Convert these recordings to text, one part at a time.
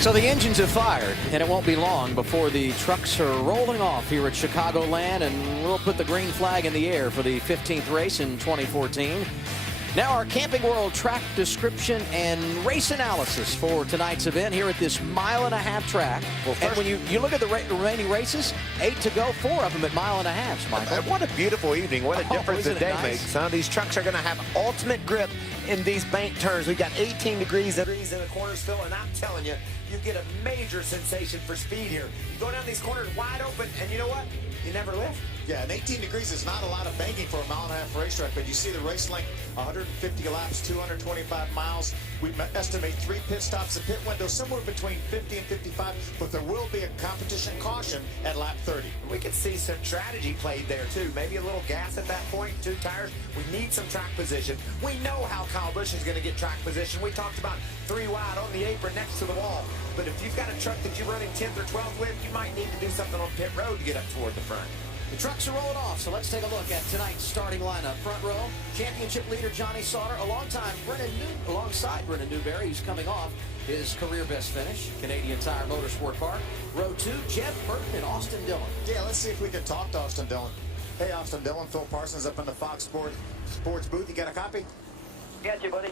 So the engines have fired, and it won't be long before the trucks are rolling off here at Chicagoland, and we'll put the green flag in the air for the 15th race in 2014. Now our Camping World track description and race analysis for tonight's event here at this mile-and-a-half track. Well, and when you look at the remaining races, 8 to go, 4 of them at mile-and-a-halves, Michael. What a beautiful evening. What a difference a day nice? makes. Some of these trucks are going to have ultimate grip in these bank turns. We've got 18 degrees in the corners, Phil, and I'm telling you, you get a major sensation for speed here. You go down these corners wide open, and you know what? You never lift. Yeah, and 18 degrees is not a lot of banking for a mile-and-a-half racetrack, but you see the race length, 150 laps, 225 miles. We estimate 3 pit stops, a pit window somewhere between 50 and 55, but there will be a competition caution at lap 30. We could see some strategy played there, too. Maybe a little gas at that point, 2 tires. We need some track position. We know how Kyle Busch is going to get track position. We talked about 3 wide on the apron next to the wall. But if you've got a truck that you're running 10th or 12th with, you might need to do something on pit road to get up toward the front. The trucks are rolling off, so let's take a look at tonight's starting lineup. Front row, championship leader Johnny Sauter, alongside Brennan Newberry, who's coming off his career best finish, Canadian Tire Motorsport Park. Row 2, Jeff Burton and Austin Dillon. Yeah, let's see if we can talk to Austin Dillon. Hey, Austin Dillon, Phil Parsons up in the Fox Sports booth. You got a copy? Got you, buddy.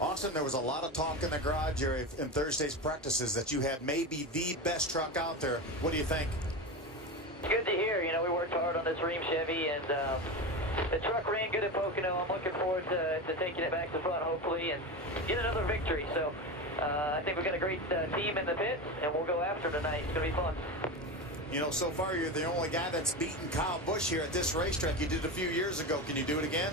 Austin, there was a lot of talk in the garage here in Thursday's practices that you had maybe the best truck out there. What do you think? Good to hear. You know, we worked hard on this Ream Chevy, and the truck ran good at Pocono. I'm looking forward to taking it back to front, hopefully, and get another victory. So I think we've got a great team in the pits, and we'll go after tonight. It's going to be fun. You know, so far you're the only guy that's beaten Kyle Busch here at this racetrack. You did a few years ago. Can you do it again?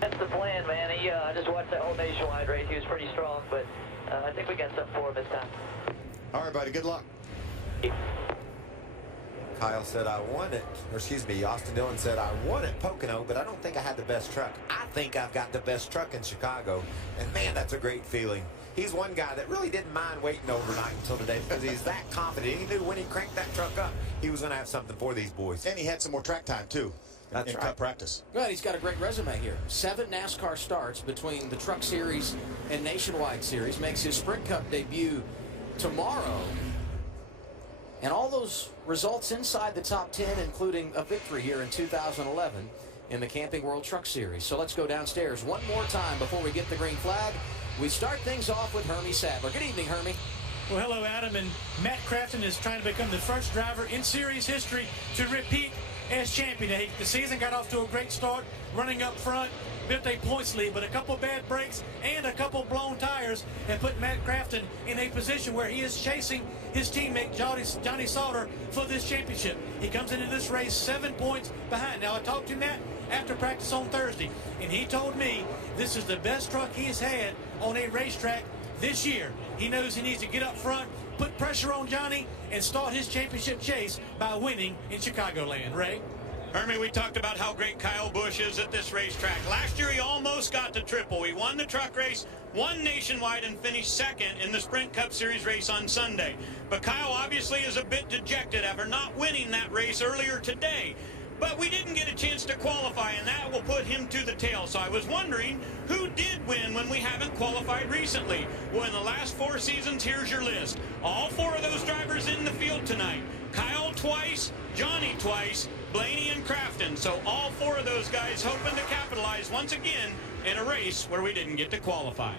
That's the plan, man. I just watched that whole nationwide race. He was pretty strong, but I think we got something for him this time. All right, buddy. Good luck. Kyle said, I won it. Or excuse me, Austin Dillon said, I won at Pocono, but I don't think I had the best truck. I think I've got the best truck in Chicago. And man, that's a great feeling. He's one guy that really didn't mind waiting overnight until today because he's that confident. He knew when he cranked that truck up, he was going to have something for these boys. And he had some more track time, too. That's in right. Cup practice. Good, he's got a great resume here. 7 NASCAR starts between the Truck Series and Nationwide Series. Makes his Sprint Cup debut tomorrow. And all those results inside the top 10, including a victory here in 2011 in the Camping World Truck Series. So let's go downstairs one more time before we get the green flag. We start things off with Hermie Sadler. Good evening, Hermie. Well, hello, Adam. And Matt Crafton is trying to become the first driver in series history to repeat as champion. The season got off to a great start, running up front, built a points lead, but a couple bad breaks and a couple blown tires have put Matt Crafton in a position where he is chasing his teammate Johnny Sauter for this championship. He comes into this race 7 points behind. Now, I talked to Matt after practice on Thursday, and he told me this is the best truck he's had on a racetrack this year. He knows he needs to get up front, put pressure on Johnny, and start his championship chase by winning in Chicagoland. Ray? Hermie, we talked about how great Kyle Busch is at this racetrack. Last year, he almost got to triple. He won the truck race, won nationwide, and finished second in the Sprint Cup Series race on Sunday. But Kyle obviously is a bit dejected after not winning that race earlier today. But we didn't get a chance to qualify, and that will put him to the tail. So I was wondering who did win when we haven't qualified recently. Well, in the last 4 seasons, here's your list. All 4 of those drivers in the field tonight. Kyle twice, Johnny twice, Blaney and Crafton. So all 4 of those guys hoping to capitalize once again in a race where we didn't get to qualify.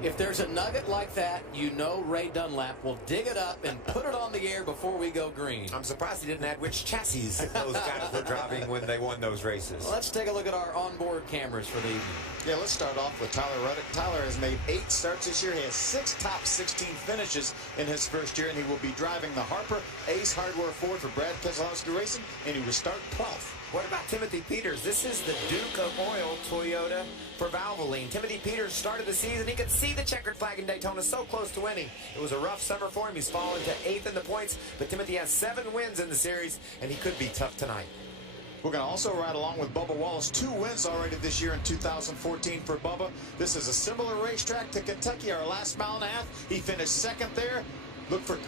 If there's a nugget like that, you know Ray Dunlap will dig it up and put it on the air before we go green. I'm surprised he didn't add which chassis those guys were driving when they won those races. Well, let's take a look at our onboard cameras for the evening. Yeah, let's start off with Tyler Reddick. Tyler has made 8 starts this year. He has 6 top 16 finishes in his first year, and he will be driving the Harper Ace Hardware Ford for Brad Keselowski Racing, and he will start 12th. What about Timothy Peters? This is the Duke of Oil Toyota for Valvoline. Timothy Peters started the season. He could see the checkered flag in Daytona, so close to winning. It was a rough summer for him. He's fallen to 8th in the points, but Timothy has 7 wins in the series, and he could be tough tonight. We're going to also ride along with Bubba Wallace. 2 wins already this year in 2014 for Bubba. This is a similar racetrack to Kentucky, our last mile-and-a-half. He finished 2nd there. Look for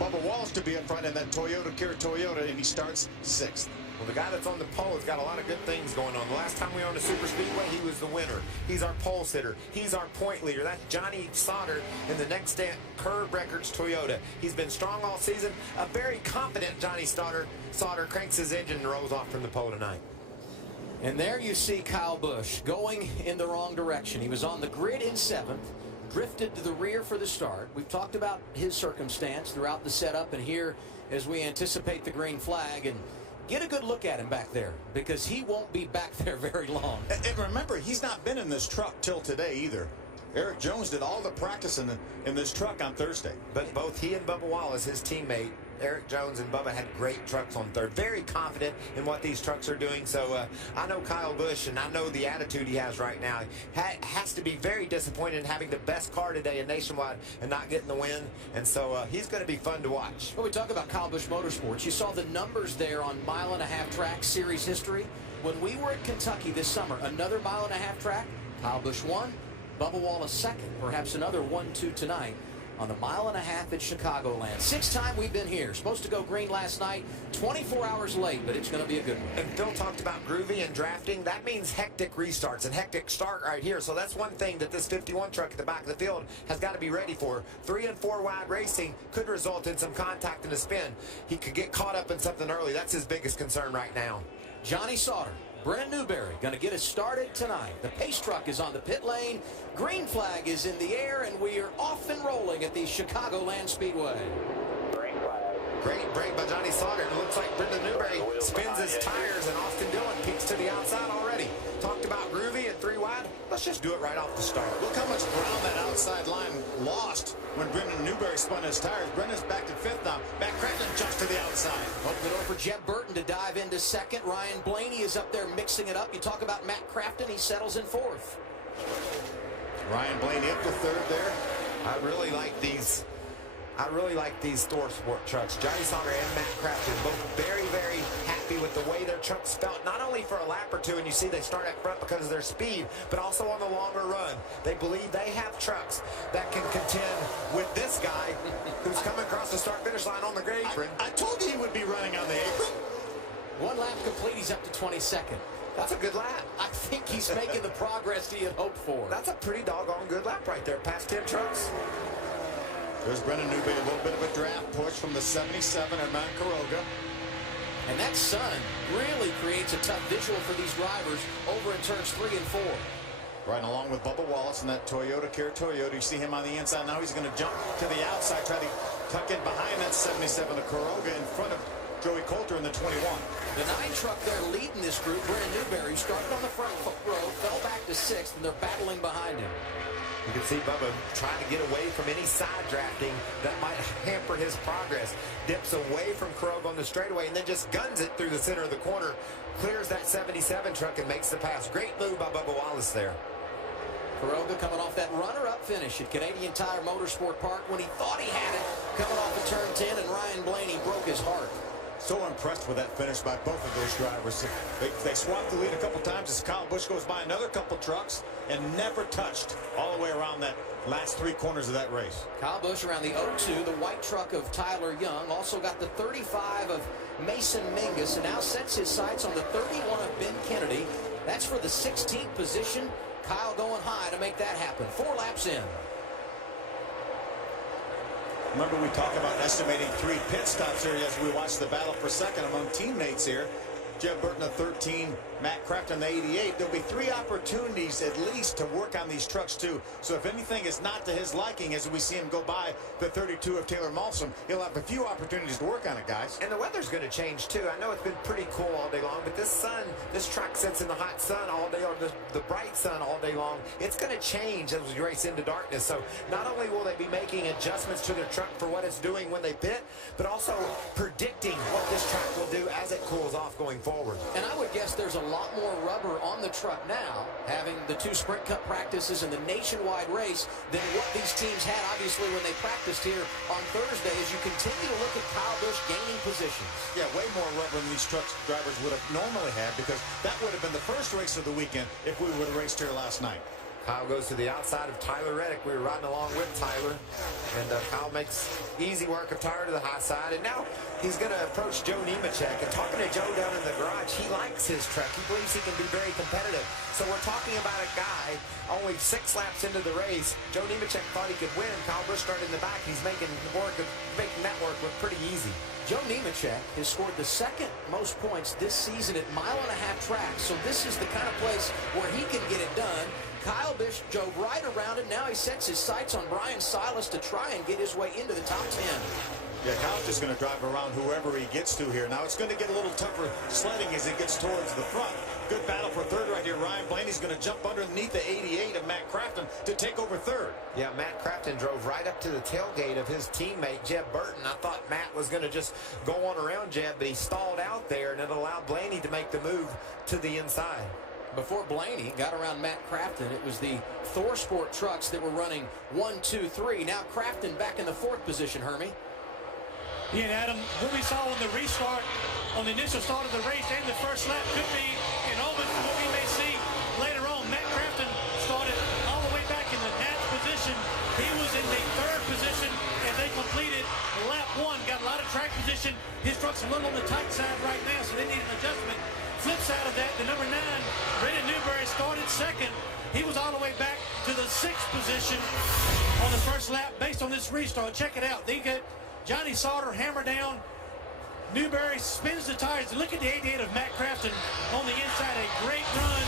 Bubba Wallace to be in front in that Toyota Kia Toyota, and he starts 6th. Well, the guy that's on the pole has got a lot of good things going on. The last time we were on a super speedway, he was the winner. He's our pole sitter. He's our point leader. That's Johnny Sauter in the next Curb Records Toyota. He's been strong all season. A very confident Johnny Sauter cranks his engine and rolls off from the pole tonight. And there you see Kyle Busch going in the wrong direction. He was on the grid in 7th, drifted to the rear for the start. We've talked about his circumstance throughout the setup, and here as we anticipate the green flag, and get a good look at him back there, because he won't be back there very long. And remember, he's not been in this truck till today either. Eric Jones did all the practice in this truck on Thursday. But both he and Bubba Wallace, his teammate, Eric Jones and Bubba, had great trucks on third. Very confident in what these trucks are doing. So I know Kyle Busch, and I know the attitude he has right now. Has to be very disappointed in having the best car today in Nationwide and not getting the win. And so he's going to be fun to watch. When we talk about Kyle Busch Motorsports, you saw the numbers there on mile-and-a-half track series history. When we were at Kentucky this summer, another mile-and-a-half track, Kyle Busch won, Bubba Wallace second, perhaps another 1-2 tonight on the mile-and-a-half at Chicagoland. 6th time we've been here. Supposed to go green last night, 24 hours late, but it's going to be a good one. And Phil talked about groovy and drafting. That means hectic restarts and hectic start right here. So that's one thing that this 51 truck at the back of the field has got to be ready for. 3 and 4 wide racing could result in some contact and a spin. He could get caught up in something early. That's his biggest concern right now. Johnny Sauter, Brennan Newberry going to get us started tonight. The pace truck is on the pit lane. Green flag is in the air, and we are off and rolling at the Chicagoland Speedway. Great break by Johnny Sauter. It looks like Brendan Newberry spins his tires, and Austin Dillon peeks to the outside already. Talked about groovy and 3 wide. Let's just do it right off the start. Look how much ground that outside line lost when Brendan Newberry spun his tires. Brendan's back to 5th now. Matt Crafton jumps to the outside. Open the door for Jeb Burton to dive into 2nd. Ryan Blaney is up there mixing it up. You talk about Matt Crafton, he settles in 4th. Ryan Blaney up to 3rd there. I really like these Thor Sport trucks. Johnny Sauter and Matt Crafton both very, very happy with the way their trucks felt, not only for a lap or two, and you see they start up front because of their speed, but also on the longer run. They believe they have trucks that can contend with this guy who's coming across the start-finish line on the gray apron. I told you he would be running on the apron. 1 lap complete, he's up to 22nd. That's a good lap. I think he's making the progress he had hoped for. That's a pretty doggone good lap right there, past 10 trucks. There's Brendan Newberry, a little bit of a draft push from the 77 at Mount Caroga. And that sun really creates a tough visual for these drivers over in turns 3 and 4. Riding along with Bubba Wallace in that Toyota Toyota. You see him on the inside. Now he's going to jump to the outside, try to tuck in behind that 77 of Caroga in front of Joey Coulter in the 21. The 9 truck there leading this group, Brendan Newberry, started on the front row, fell back to 6th, and they're battling behind him. You can see Bubba trying to get away from any side drafting that might hamper his progress. Dips away from Krog on the straightaway and then just guns it through the center of the corner. Clears that 77 truck and makes the pass. Great move by Bubba Wallace there. Caroga coming off that runner-up finish at Canadian Tire Motorsport Park when he thought he had it. Coming off of turn 10, and Ryan Blaney broke his heart. So impressed with that finish by both of those drivers. They swapped the lead a couple times as Kyle Busch goes by another couple trucks and never touched all the way around that last 3 corners of that race. Kyle Busch around the 02, the white truck of Tyler Young. Also got the 35 of Mason Mingus, and now sets his sights on the 31 of Ben Kennedy. That's for the 16th position. Kyle going high to make that happen. 4 laps in. Remember, we talk about estimating 3 pit stops here as we watch the battle for second among teammates here. Jeb Burton, the 13, Matt Crafton, the 88. There'll be 3 opportunities at least to work on these trucks too. So if anything is not to his liking as we see him go by the 32 of Taylor Malsom, he'll have a few opportunities to work on it, guys. And the weather's going to change too. I know it's been pretty cool all day long, but this track sits in the hot sun all day, or the bright sun all day long. It's going to change as we race into darkness. So not only will they be making adjustments to their truck for what it's doing when they pit, but also predicting what this track will do as it cools off going forward. And I would guess there's a lot more rubber on the truck now, having the 2 Sprint Cup practices and the nationwide race, than what these teams had, obviously, when they practiced here on Thursday, as you continue to look at Kyle Busch gaining positions. Yeah, way more rubber than these truck drivers would have normally had, because that would have been the first race of the weekend if we would have raced here last night. Kyle goes to the outside of Tyler Reddick. We were riding along with Tyler. And Kyle makes easy work of Tyler to the high side. And now he's going to approach Joe Nemechek. And talking to Joe down in the garage, he likes his truck. He believes he can be very competitive. So we're talking about a guy only 6 laps into the race. Joe Nemechek thought he could win. Kyle Busch started in the back. He's making that work look pretty easy. Joe Nemechek has scored the 2nd most points this season at mile-and-a-half tracks. So this is the kind of place where he can get it done. Kyle Busch drove right around him. Now he sets his sights on Brian Silas to try and get his way into the top 10. Yeah, Kyle's just going to drive around whoever he gets to here. Now it's going to get a little tougher sledding as he gets towards the front. Good battle for third right here. Ryan Blaney's going to jump underneath the 88 of Matt Crafton to take over third. Yeah, Matt Crafton drove right up to the tailgate of his teammate, Jeb Burton. I thought Matt was going to just go on around Jeb, but he stalled out there, and it allowed Blaney to make the move to the inside. Before Blaney got around Matt Crafton, it was the Thor Sport trucks that were running 1, 2, 3. Now Crafton back in the 4th position, Hermie. Yeah, and Adam, what we saw on the restart, on the initial start of the race and the first lap could be an omen for what we may see later on. Matt Crafton started all the way back in the 9th position. He was in the 3rd position as they completed lap 1. Got a lot of track position. His truck's a little on the tight side right now, so they need an adjustment. Flip side of that, the number 9, Brendan Newberry, started 2nd. He was all the way back to the 6th position on the first lap based on this restart. Check it out. They get Johnny Sauter hammer down. Newberry spins the tires. Look at the 88 of Matt Crafton on the inside. A great run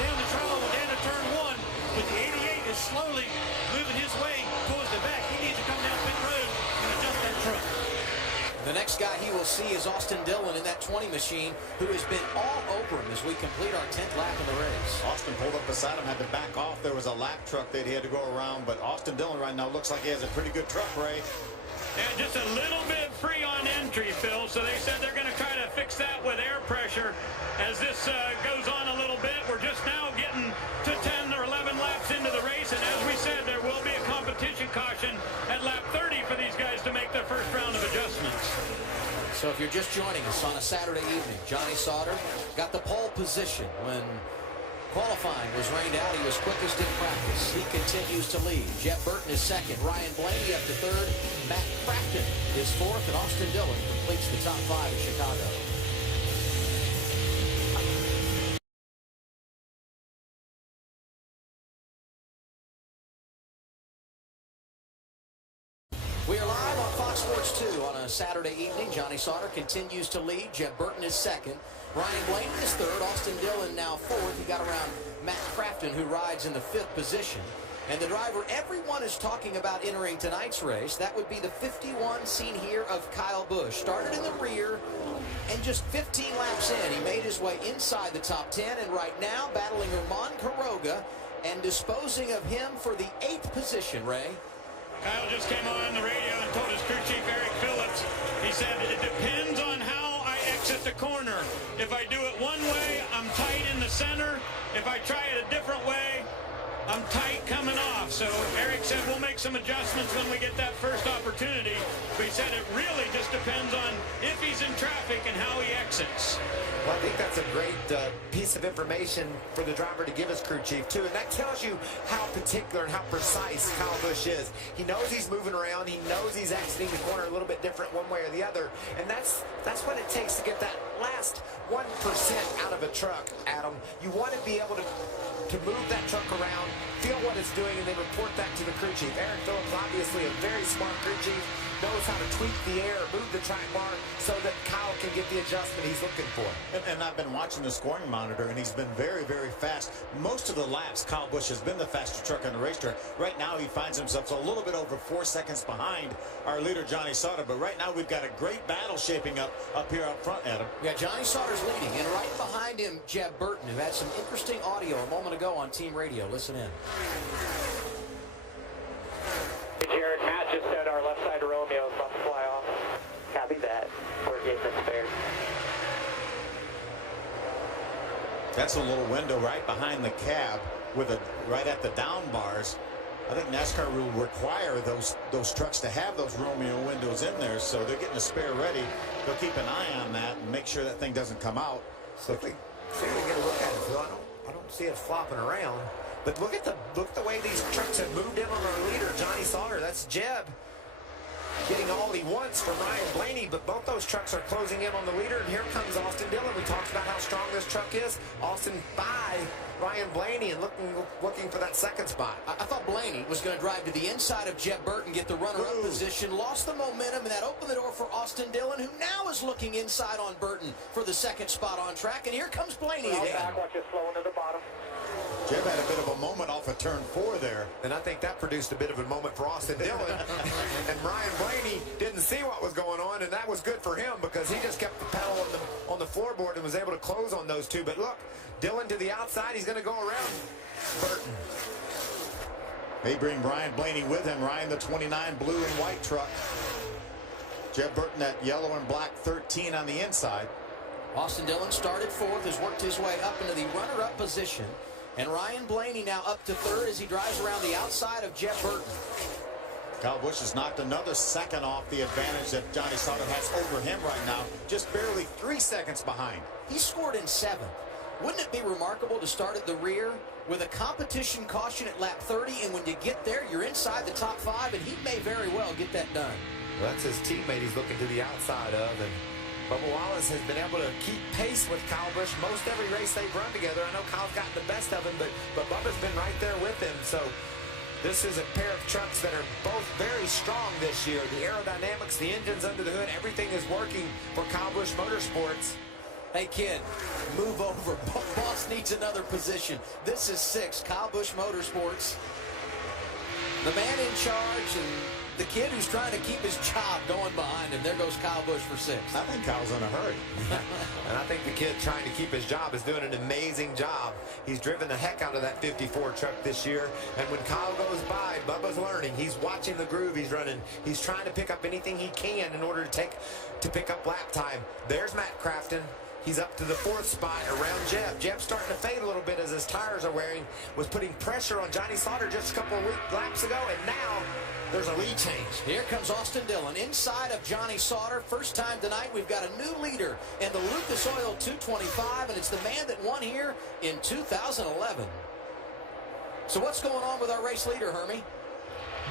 down the trail down to turn 1. But the 88 is slowly moving his way towards the back. He needs to come down pit road and adjust that truck. The next guy he will see is Austin Dillon in that 20 machine, who has been all over him as we complete our 10th lap of the race. Austin pulled up beside him, had to back off. There was a lap truck that he had to go around, but Austin Dillon right now looks like he has a pretty good truck, Ray. And just a little bit free on entry, Phil. So they said they're going to try to fix that with air pressure. As this goes on a little bit, we're just now getting to 10 or 11 laps into the race. And as we said, there will be a competition caution at lap 30 for these guys to make their first round of adjustments. So if you're just joining us on a Saturday evening, Johnny Sauter got the pole position when qualifying was rained out. He was quickest in practice. He continues to lead. Jeff Burton is 2nd. Ryan Blaney up to 3rd. Matt Crafton is 4th. And Austin Dillon completes the top 5 in Chicago. We are live on Fox Sports 2 on a Saturday evening. Johnny Sauter continues to lead. Jeff Burton is 2nd. Ryan Blaney is 3rd. Austin Dillon now 4th. He got around Matt Crafton, who rides in the 5th position. And the driver everyone is talking about entering tonight's race, that would be the 51 seen here of Kyle Busch. Started in the rear, and just 15 laps in, he made his way inside the top 10, and right now battling Roman Quiroga and disposing of him for the 8th position, Ray. Kyle just came on the radio and told his crew chief, Eric Phillips, he said, it depends on how I exit the corner. If I do it one way, I'm tight in the center. If I try it a different way, I'm tight coming off. So Eric said we'll make some adjustments when we get that first opportunity. But he said it really just depends on if he's in traffic and how he exits. Well, I think that's a great piece of information for the driver to give his crew chief, too. And that tells you how particular and how precise Kyle Busch is. He knows he's moving around. He knows he's exiting the corner a little bit different one way or the other. And that's what it takes to get that last 1% out of a truck, Adam. You want to be able to move that truck around, feel what it's doing, and then report that to the crew chief. Eric Phillips, obviously a very smart crew chief, knows how to tweak the air, move the track bar so that Kyle can get the adjustment he's looking for. And I've been watching the scoring monitor, and he's been very, very fast. Most of the laps, Kyle Busch has been the faster truck on the racetrack. Right now, he finds himself a little bit over 4 seconds behind our leader, Johnny Sauter. But right now, we've got a great battle shaping up here up front, Adam. Yeah, Johnny Sauter's leading, and right behind him, Jeb Burton, who had some interesting audio a moment ago on team radio. Listen in. Jared, Matt just said our left side of Romeo is about to fly off. Copy that. We're getting it spared. That's a little window right behind the cab with right at the down bars. I think NASCAR will require those trucks to have those Romeo windows in there, so they're getting a spare ready. They'll keep an eye on that and make sure that thing doesn't come out. So if we get a look at it, Phil, I don't see it flopping around. But look at the way these trucks have moved in on our leader, Johnny Sauter. That's Jeb getting all he wants from Ryan Blaney, but both those trucks are closing in on the leader, and here comes Austin Dillon. We talked about how strong this truck is. Austin by Ryan Blaney and looking for that second spot. I thought Blaney was going to drive to the inside of Jeb Burton, get the runner-up position, lost the momentum, and that opened the door for Austin Dillon, who now is looking inside on Burton for the second spot on track, and here comes Blaney again. Watch it slow into the bottom. Jeb had a bit of a moment off of turn 4 there. And I think that produced a bit of a moment for Austin Dillon. And Ryan Blaney didn't see what was going on, and that was good for him because he just kept the pedal on the floorboard and was able to close on those two. But look, Dillon to the outside. He's going to go around Burton. They bring Ryan Blaney with him. Ryan, the 29 blue and white truck. Jeb Burton, that yellow and black 13 on the inside. Austin Dillon started fourth, has worked his way up into the runner-up position. And Ryan Blaney now up to third as he drives around the outside of Jeb Burton. Kyle Busch has knocked another second off the advantage that Johnny Sauter has over him right now. Just barely 3 seconds behind. He scored in 7th. Wouldn't it be remarkable to start at the rear with a competition caution at lap 30, and when you get there, you're inside the top 5, and he may very well get that done. Well, that's his teammate he's looking to the outside of, and Bubba Wallace has been able to keep pace with Kyle Busch most every race they've run together. I know Kyle's gotten the best of him, but Bubba's been right there with him. So this is a pair of trucks that are both very strong this year. The aerodynamics, the engines under the hood, everything is working for Kyle Busch Motorsports. Hey, kid, move over. Boss needs another position. This is 6, Kyle Busch Motorsports. The man in charge and the kid who's trying to keep his job going behind him. There goes Kyle Busch for 6. I think Kyle's in a hurry. And I think the kid trying to keep his job is doing an amazing job. He's driven the heck out of that 54 truck this year. And when Kyle goes by, Bubba's learning. He's watching the groove he's running. He's trying to pick up anything he can in order to pick up lap time. There's Matt Crafton. He's up to the 4th spot around Jeb. Jeb's starting to fade a little bit as his tires are wearing. Was putting pressure on Johnny Sauter just a couple of laps ago, and now there's a lead change. Here comes Austin Dillon inside of Johnny Sauter. First time tonight we've got a new leader in the Lucas Oil 225, and it's the man that won here in 2011. So what's going on with our race leader, Hermie?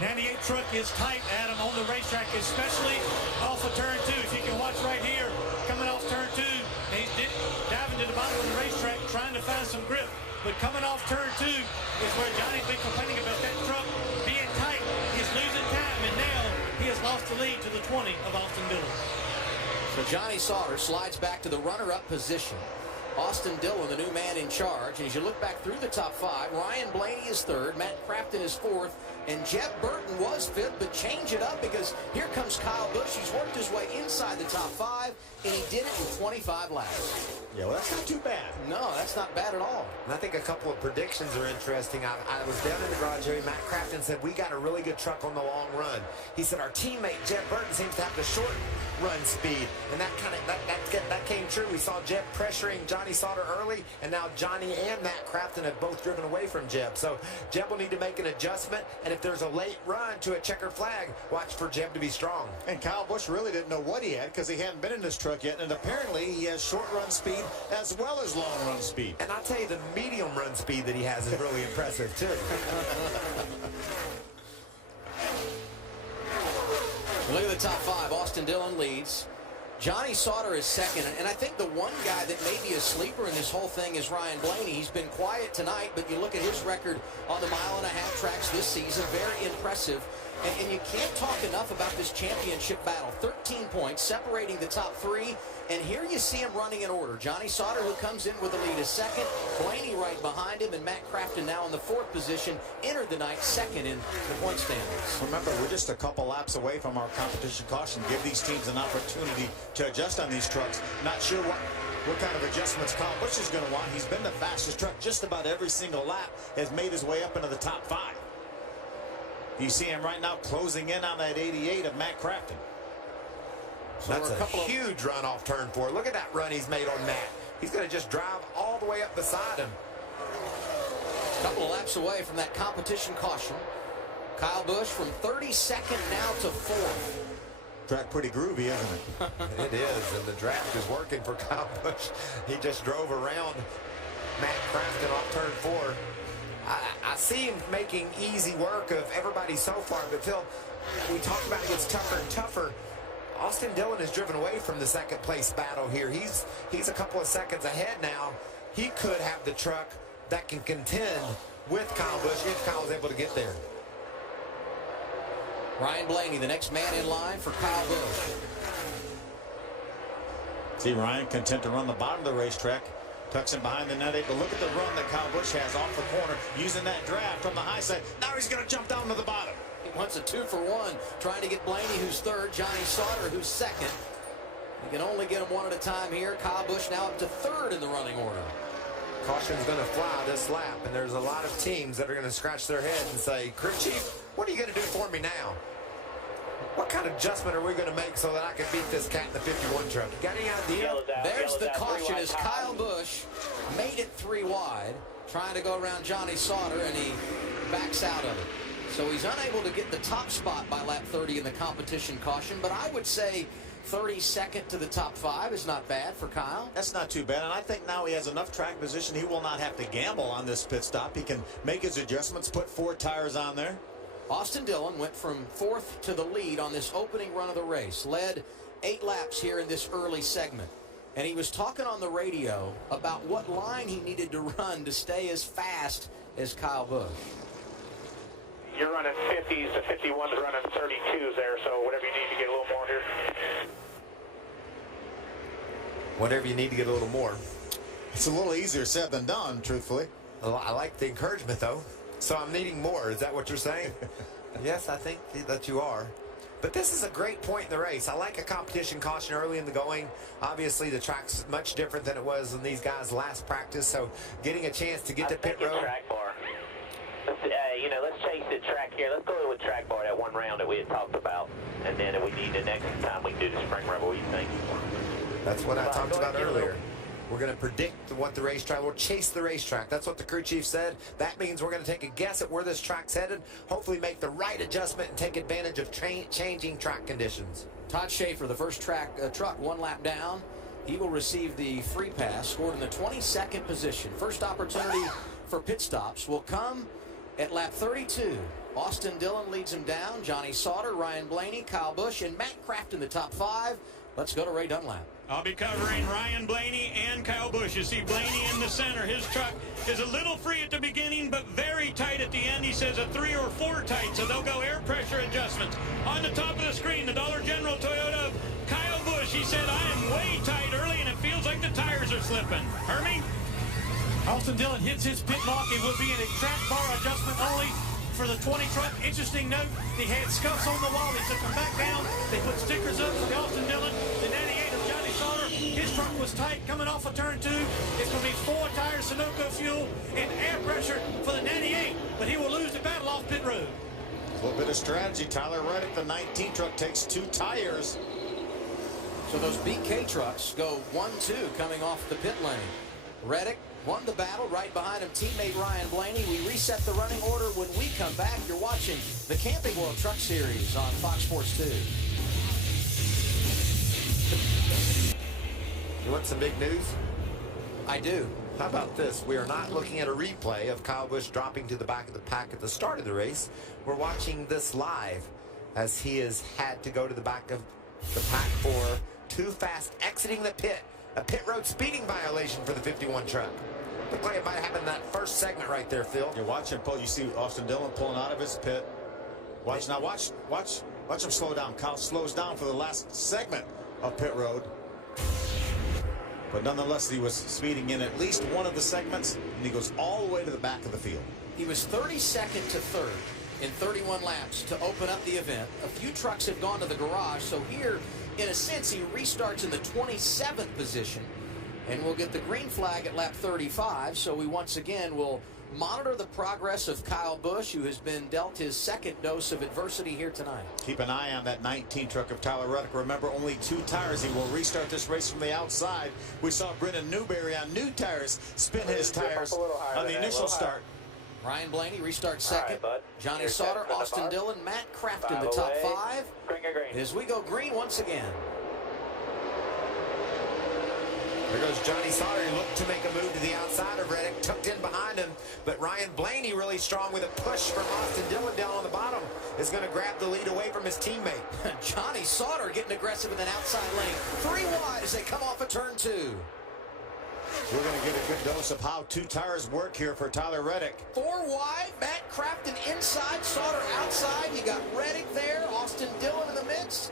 98 truck is tight, Adam, on the racetrack, especially off of turn 2. If you can watch right here, coming off turn 2, he's diving to the bottom of the racetrack, trying to find some grip. But coming off turn 2 is where Johnny's been complaining about that truck being tight. He's losing time, and now he has lost the lead to the 20 of Austin Dillon. So Johnny Sauter slides back to the runner-up position. Austin Dillon, the new man in charge. And as you look back through the top 5, Ryan Blaney is 3rd, Matt Crafton is 4th, and Jeb Burton was 5th, but change it up because here comes Kyle Busch. He's worked his way inside the top 5, and he did it in 25 laps. Yeah, well, that's not too bad. No, that's not bad at all. And I think a couple of predictions are interesting. I was down in the garage area. Matt Crafton said, we got a really good truck on the long run. He said, our teammate, Jeb Burton, seems to have the short run speed. And that came true. We saw Jeb pressuring Johnny Sauter early, and now Johnny and Matt Crafton have both driven away from Jeb. So Jeb will need to make an adjustment, and if there's a late run to a checkered flag, watch for Jeb to be strong. And Kyle Busch really didn't know what he had because he hadn't been in this truck yet, and apparently he has short run speed as well as long run speed. And I'll tell you, the medium run speed that he has is really impressive, too. Look at the top 5. Austin Dillon leads. Johnny Sauter is 2nd, and I think the one guy that may be a sleeper in this whole thing is Ryan Blaney. He's been quiet tonight, but you look at his record on the mile-and-a-half tracks this season, very impressive. And you can't talk enough about this championship battle. 13 points separating the top 3. And here you see him running in order. Johnny Sauter, who comes in with the lead, is 2nd. Blaney right behind him. And Matt Crafton now in the 4th position. Entered the night 2nd in the point standings. Remember, we're just a couple laps away from our competition caution. Give these teams an opportunity to adjust on these trucks. Not sure what kind of adjustments Kyle Busch is going to want. He's been the fastest truck just about every single lap. Has made his way up into the top 5. You see him right now closing in on that 88 of Matt Crafton. So that's a huge run off turn 4. Look at that run he's made on Matt. He's going to just drive all the way up beside him. A couple of laps away from that competition caution. Kyle Busch from 32nd now to 4th. Track pretty groovy, isn't it? It is, and the draft is working for Kyle Busch. He just drove around Matt Crafton off turn 4. I see him making easy work of everybody so far, but Phil, we talk about it gets tougher and tougher. Austin Dillon is driven away from the second place battle here. He's a couple of seconds ahead now. He could have the truck that can contend with Kyle Busch if Kyle's able to get there. Ryan Blaney, the next man in line for Kyle Busch. See Ryan content to run the bottom of the racetrack. Tucks in behind the net. But look at the run that Kyle Busch has off the corner, using that draft from the high side. Now he's going to jump down to the bottom. He wants a 2-for-1, trying to get Blaney, who's third, Johnny Sauter, who's second. He can only get them one at a time here. Kyle Busch now up to third in the running order. Caution's going to fly this lap, and there's a lot of teams that are going to scratch their head and say, crew chief, what are you going to do for me now? What kind of adjustment are we going to make so that I can beat this cat in the 51 truck? You got any idea? There's the caution as Kyle Busch made it 3 wide, trying to go around Johnny Sauter, and he backs out of it. So he's unable to get the top spot by lap 30 in the competition caution, but I would say 32nd to the top 5 is not bad for Kyle. That's not too bad, and I think now he has enough track position. He will not have to gamble on this pit stop. He can make his adjustments, put 4 tires on there. Austin Dillon went from 4th to the lead on this opening run of the race, led 8 laps here in this early segment. And he was talking on the radio about what line he needed to run to stay as fast as Kyle Busch. You're running 50s to 51s, running 32s there, so whatever you need to get a little more here. Whatever you need to get a little more. It's a little easier said than done, truthfully. I like the encouragement, though. So I'm needing more. Is that what you're saying? Yes, I think that you are. But this is a great point in the race. I like a competition caution early in the going. Obviously, the track's much different than it was in these guys' last practice. So getting a chance to get to pit road. Track bar. Let's chase the track here. Let's go with track bar, that one round that we had talked about. And then if we need the next time, we can do the spring rubber. What do you think? That's what I talked about earlier. We're going to predict what the racetrack, we'll chase the racetrack. That's what the crew chief said. That means we're going to take a guess at where this track's headed, hopefully make the right adjustment and take advantage of changing track conditions. Todd Schaefer, the first truck 1 lap down. He will receive the free pass, scored in the 22nd position. First opportunity for pit stops will come at lap 32. Austin Dillon leads him down. Johnny Sauter, Ryan Blaney, Kyle Busch, and Matt Craft in the top 5. Let's go to Ray Dunlap. I'll be covering Ryan Blaney and Kyle Busch. You see Blaney in the center. His truck is a little free at the beginning, but very tight at the end. He says a 3 or 4 tight, so they'll go air pressure adjustments. On the top of the screen, the Dollar General Toyota of Kyle Busch. He said, I am way tight early, and it feels like the tires are slipping. Hermie? Austin Dillon hits his pit lock. It will be a track bar adjustment only for the 20 truck. Interesting note, they had scuffs on the wall. They took them back down. They put stickers up for the Austin Dillon. The 98 of Johnny Sauter. His truck was tight coming off of turn 2. It's going to be 4 tires, Sunoco fuel, and air pressure for the 98. But he will lose the battle off pit road. A little bit of strategy. Tyler Reddick, the 19 truck, takes 2 tires. So those BK trucks go 1-2 coming off the pit lane. Reddick won the battle. Right behind him, teammate Ryan Blaney. We reset the running order when we come back. You're watching the Camping World Truck Series on Fox Sports 2. You want some big news? I do. How about this? We are not looking at a replay of Kyle Busch dropping to the back of the pack at the start of the race. We're watching this live as he has had to go to the back of the pack for too fast exiting the pit. A pit road speeding violation for the 51 truck. Looked like it might have happened in that first segment right there, Phil. You're watching, Paul. You see Austin Dillon pulling out of his pit. Watch now. Watch him slow down. Kyle slows down for the last segment of pit road. But nonetheless, he was speeding in at least one of the segments, and he goes all the way to the back of the field. He was 32nd to 3rd in 31 laps to open up the event. A few trucks have gone to the garage, so here, in a sense, he restarts in the 27th position, and we'll get the green flag at lap 35. So we once again will monitor the progress of Kyle Busch, who has been dealt his second dose of adversity here tonight. Keep an eye on that 19 truck of Tyler Reddick. Remember, only 2 tires. He will restart this race from the outside. We saw Brendan Newberry on new tires spin his tires on the initial start. Ryan Blaney restarts second. Right, Johnny Sauter, Austin Dillon, Matt Craft in the top 5. Green. As we go green once again. There goes Johnny Sauter. He looked to make a move to the outside of Reddick, tucked in behind him. But Ryan Blaney, really strong with a push from Austin Dillon down on the bottom, is going to grab the lead away from his teammate. Johnny Sauter getting aggressive in an outside lane. 3 wide as they come off of turn 2. We're going to get a good dose of how 2 tires work here for Tyler Reddick. 4 wide, Matt Crafton inside, Sauter outside. You got Reddick there, Austin Dillon in the mix.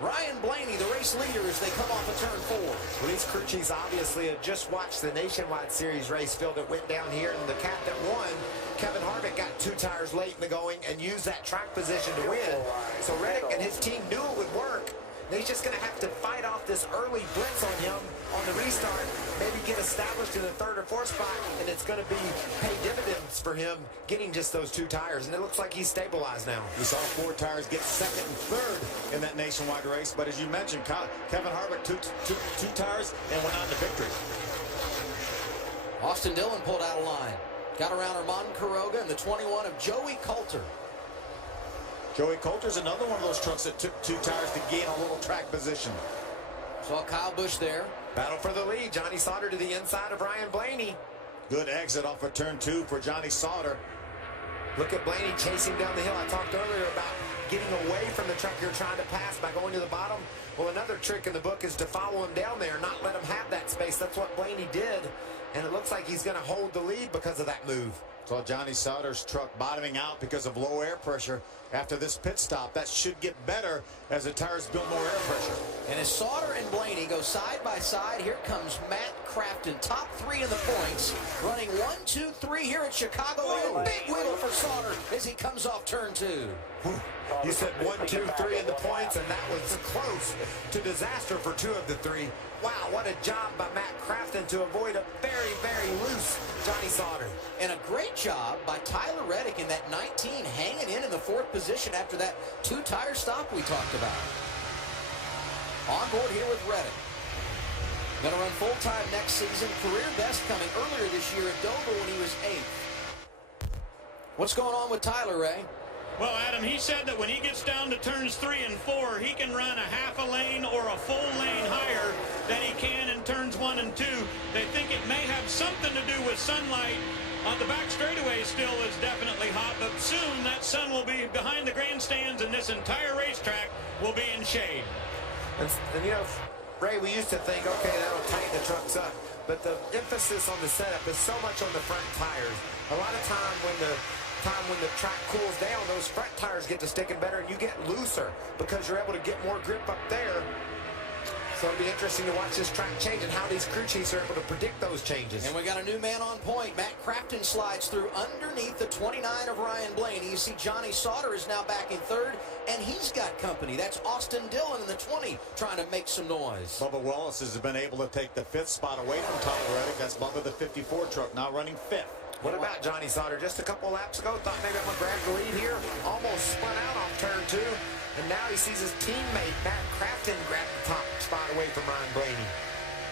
Ryan Blaney, the race leader, as they come off of turn 4. Well, these crew chiefs obviously have just watched the Nationwide Series race field that went down here, and the cat that won, Kevin Harvick, got 2 tires late in the going and used that track position to win. So Reddick and his team knew it would work. He's just going to have to fight off this early blitz on him on the restart, maybe get established in the 3rd or 4th spot, and it's going to pay dividends for him getting just those 2 tires. And it looks like he's stabilized now. We saw 4 tires get 2nd and 3rd in that Nationwide race, but as you mentioned, Kevin Harvick, two tires and went on to victory. Austin Dillon pulled out of line. Got around Armand Quiroga and the 21 of Joey Coulter. Joey Coulter's another one of those trucks that took 2 tires to gain a little track position. Saw Kyle Busch there. Battle for the lead. Johnny Sauter to the inside of Ryan Blaney. Good exit off of turn 2 for Johnny Sauter. Look at Blaney chasing down the hill. I talked earlier about getting away from the truck you're trying to pass by going to the bottom. Well, another trick in the book is to follow him down there, not let him have that space. That's what Blaney did, and it looks like he's going to hold the lead because of that move. So Johnny Sauter's truck bottoming out because of low air pressure after this pit stop. That should get better as the tires build more air pressure. And as Sauter and Blaney go side by side, here comes Matt Crafton, top 3 in the points, running 1, 2, 3 here at Chicago. A big wiggle for Sauter as he comes off turn 2. You said 1, 2, 3 in the points, and that was close to disaster for 2 of the 3. Wow, what a job by Matt Crafton to avoid a very, very loose Johnny Sauter. And a great job by Tyler Reddick in that 19, hanging in the 4th position after that 2-tire stop we talked about. On board here with Reddick. Going to run full-time next season. Career best coming earlier this year at Dover when he was 8th. What's going on with Tyler, Ray? Well, Adam, he said that when he gets down to turns 3 and 4, he can run a half a lane or a full lane higher than he can in turns 1 and 2. They think it may have something to do with sunlight. The back straightaway still is definitely hot, but soon that sun will be behind the grandstands and this entire racetrack will be in shade. And you know, Ray, we used to think, okay, that'll tighten the trucks up. But the emphasis on the setup is so much on the front tires. A lot of time when the track cools down, those front tires get to sticking better and you get looser because you're able to get more grip up there. So it'll be interesting to watch this track change and how these crew chiefs are able to predict those changes. And we got a new man on point. Matt Crafton slides through underneath the 29 of Ryan Blaney. You see Johnny Sauter is now back in 3rd, and he's got company. That's Austin Dillon in the 20 trying to make some noise. Bubba Wallace has been able to take the 5th spot away from Tyler Reddick. That's Bubba, the 54 truck, now running 5th. What about Johnny Sauter? Just a couple laps ago, thought maybe I'm going to grab the lead here. Almost spun out off turn 2. And now he sees his teammate, Matt Crafton, grab the top spot away from Ryan Blaney.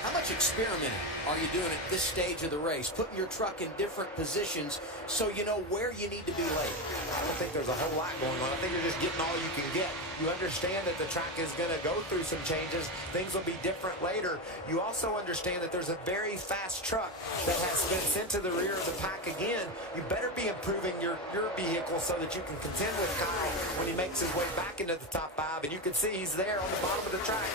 How much experimenting are you doing at this stage of the race? Putting your truck in different positions so you know where you need to be late. I don't think there's a whole lot going on. I think you're just getting all you can get. You understand that the track is going to go through some changes. Things will be different later. You also understand that there's a very fast truck that has been sent to the rear of the pack again. You better be improving your vehicle so that you can contend with Kyle when he makes his way back into the top 5. And you can see he's there on the bottom of the track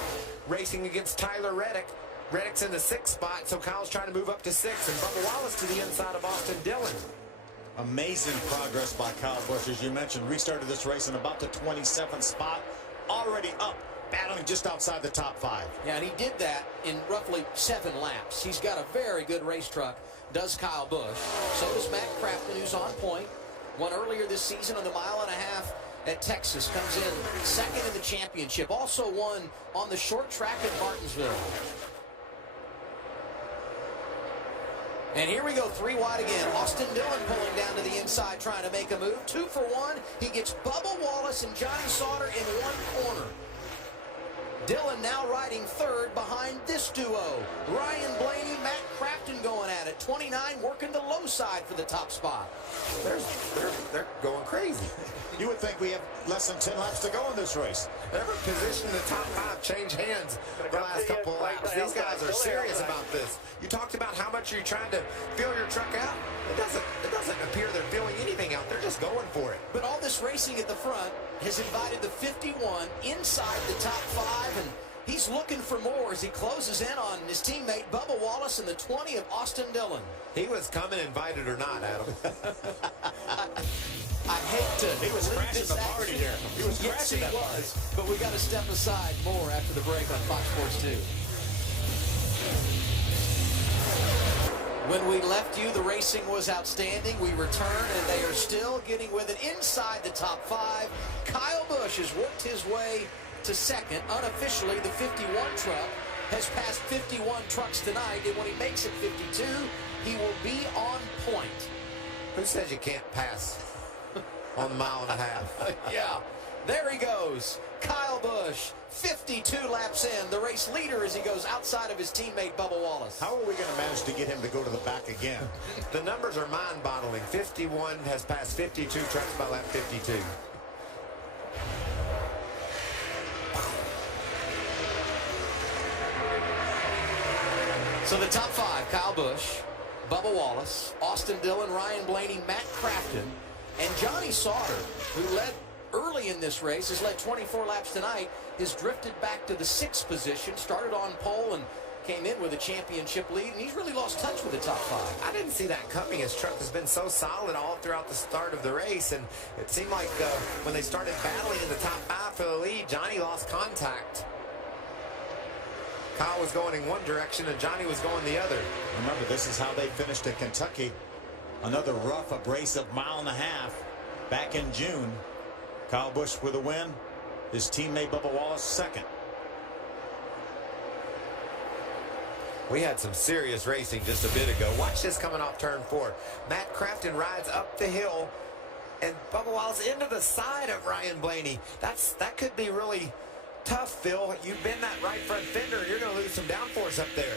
racing against Tyler Reddick. Reddick's in the 6th spot, so Kyle's trying to move up to 6, and Bubba Wallace to the inside of Austin Dillon. Amazing progress by Kyle Busch, as you mentioned. Restarted this race in about the 27th spot. Already up, battling just outside the top 5. Yeah, and he did that in roughly 7 laps. He's got a very good race truck, does Kyle Busch. So does Matt Crafton, who's on point. Won earlier this season on the 1.5 miles at Texas. Comes in 2nd in the championship. Also won on the short track at Martinsville. And here we go, 3 wide again. Austin Dillon pulling down to the inside, trying to make a move. 2 for 1. He gets Bubba Wallace and Johnny Sauter in 1 corner. Dillon now riding third behind this duo. Ryan Blaney, Matt Crafton going at it. 29 working the low side for the top spot. They're going crazy. You would think we have less than 10 laps to go in this race. Every position in the top 5 changed hands the last couple of laps. These guys are serious about this. You talked about how much you're trying to fill your truck out. It doesn't appear they're filling anything out. They're just going for it. But all this racing at the front has invited the 51 inside the top 5, and he's looking for more as he closes in on his teammate Bubba Wallace and the 20 of Austin Dillon. He was coming, invited or not, Adam. I hate to. He was crashing the party here. He was crashing that party. But we got to step aside more after the break on Fox Sports 2. When we left you, the racing was outstanding. We return, and they are still getting with it inside the top 5. Kyle Busch has worked his way to second. Unofficially, the 51 truck has passed 51 trucks tonight, and when he makes it 52, he will be on point. Who says you can't pass on the mile and a half? Yeah, there he goes. Kyle Busch, 52 laps in, the race leader as he goes outside of his teammate Bubba Wallace. How are we going to manage to get him to go to the back again? The numbers are mind-boggling. 51 has passed 52 trucks by lap 52. So the top 5, Kyle Busch, Bubba Wallace, Austin Dillon, Ryan Blaney, Matt Crafton, and Johnny Sauter, who led early in this race, has led 24 laps tonight, has drifted back to the 6th position, started on pole and came in with a championship lead, and he's really lost touch with the top 5. I didn't see that coming. His truck has been so solid all throughout the start of the race, and it seemed like when they started battling in the top 5 for the lead, Johnny lost contact. Kyle was going in one direction, and Johnny was going the other. Remember, this is how they finished at Kentucky. Another rough, abrasive mile and a half back in June. Kyle Busch with a win. His teammate Bubba Wallace second. We had some serious racing just a bit ago. Watch this coming off turn 4. Matt Crafton rides up the hill, and Bubba Wallace into the side of Ryan Blaney. That could be really tough, Phil. You bend that right front fender, and you're going to lose some downforce up there.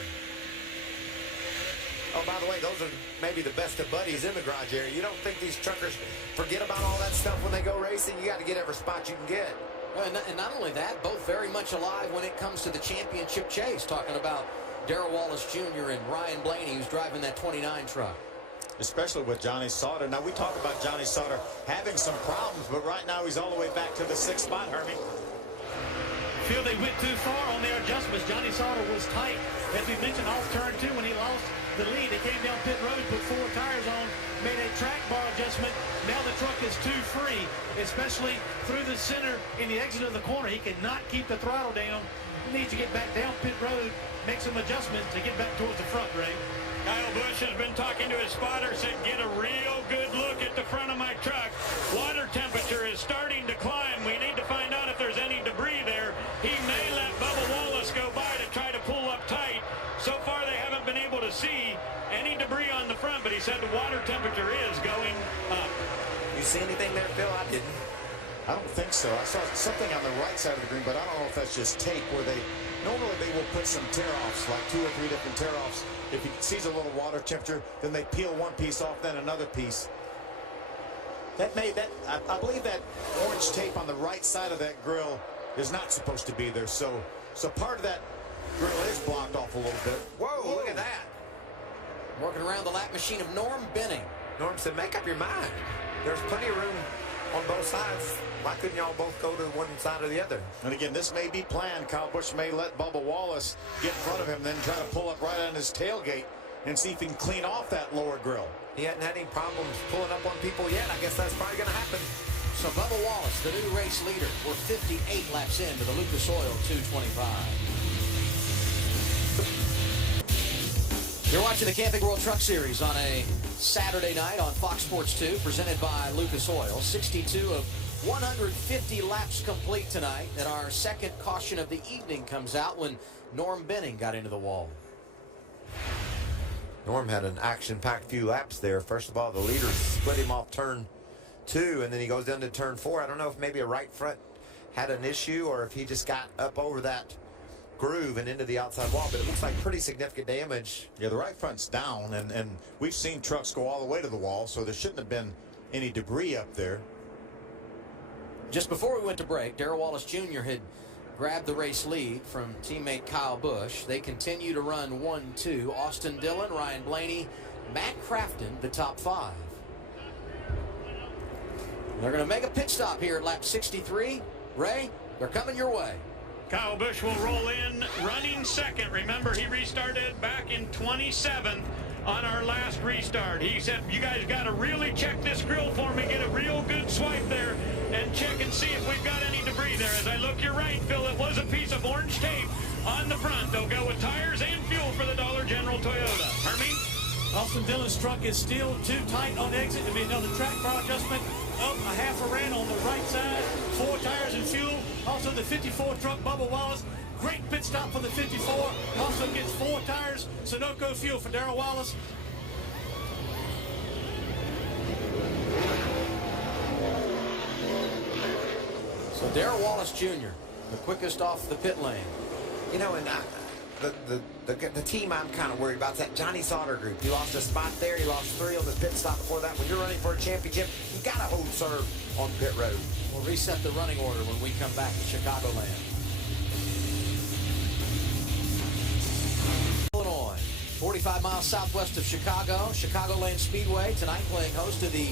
Oh, by the way, those are maybe the best of buddies in the garage area. You don't think these truckers forget about all that stuff when they go racing? You got to get every spot you can get. Well, and not only that, both very much alive when it comes to the championship chase. Talking about Darrell Wallace Jr. and Ryan Blaney, who's driving that 29 truck. Especially with Johnny Sauter. Now, we talk about Johnny Sauter having some problems, but right now he's all the way back to the 6th spot, Hermie. Feel they went too far on their adjustments. Johnny Sauter was tight, as we mentioned, off turn 2 when he lost the lead. They came down pit road, put 4 tires on, made a track bar adjustment. Now the truck is too free, especially through the center in the exit of the corner. He cannot keep the throttle down. He needs to get back down pit road, make some adjustments to get back towards the front, Ray. Kyle Busch has been talking to his spotter, said, get a real good look at the front of my truck. Water temperature is starting to climb. We need to find out if there's any debris there. He may let Bubba Wallace go by to try to pull up tight. So far, they haven't been able to see any debris on the front, but he said the water temperature is going up. You see anything there, Phil? I didn't. I don't think so. I saw something on the right side of the green, but I don't know if that's just tape where normally they will put some tear-offs, like 2 or 3 different tear-offs. If he sees a little water temperature, then they peel one piece off, then another piece. I believe that orange tape on the right side of that grill is not supposed to be there. So part of that grill is blocked off a little bit. Whoa, look at that. Working around the lap machine of Norm Benning. Norm said, make up your mind. There's plenty of room on both sides. Why couldn't y'all both go to one side or the other? And again, this may be planned. Kyle Busch may let Bubba Wallace get in front of him, then try to pull up right on his tailgate and see if he can clean off that lower grill. He hadn't had any problems pulling up on people yet. I guess that's probably going to happen. So Bubba Wallace, the new race leader, we're 58 laps into the Lucas Oil 225. You're watching the Camping World Truck Series on a Saturday night on Fox Sports 2, presented by Lucas Oil. 62 of 150 laps complete tonight, and our second caution of the evening comes out when Norm Benning got into the wall. Norm had an action-packed few laps there. First of all, the leader split him off turn 2, and then he goes down to turn 4. I don't know if maybe a right front had an issue or if he just got up over that groove and into the outside wall, but it looks like pretty significant damage. Yeah, the right front's down, and we've seen trucks go all the way to the wall, so there shouldn't have been any debris up there. Just before we went to break, Darrell Wallace Jr. had grabbed the race lead from teammate Kyle Busch. They continue to run 1-2. Austin Dillon, Ryan Blaney, Matt Crafton, the top 5. They're going to make a pit stop here at lap 63. Ray, they're coming your way. Kyle Busch will roll in running second. Remember, he restarted back in 27th on our last restart. He said, you guys got to really check this grill for me, get a real good swipe there, and check and see if we've got any debris there. As I look, you're right, Phil, it was a piece of orange tape on the front. They'll go with tires and fuel for the Dollar General Toyota. Hermie? Austin Dillon's truck is still too tight on exit. There'll be another track bar adjustment. Up a half a ran on the right side. 4 tires and fuel. Also the 54 truck, Bubba Wallace. Great pit stop for the 54. Also gets 4 tires. Sunoco fuel for Darrell Wallace. So Darrell Wallace Jr., the quickest off the pit lane. You know, and the team I'm kind of worried about is that Johnny Sauter group. He lost a spot there. He lost 3 on the pit stop before that. When you're running for a championship, you got to hold serve on pit road. We'll reset the running order when we come back to Chicagoland. Illinois, 45 miles southwest of Chicago, Chicagoland Speedway, tonight playing host to the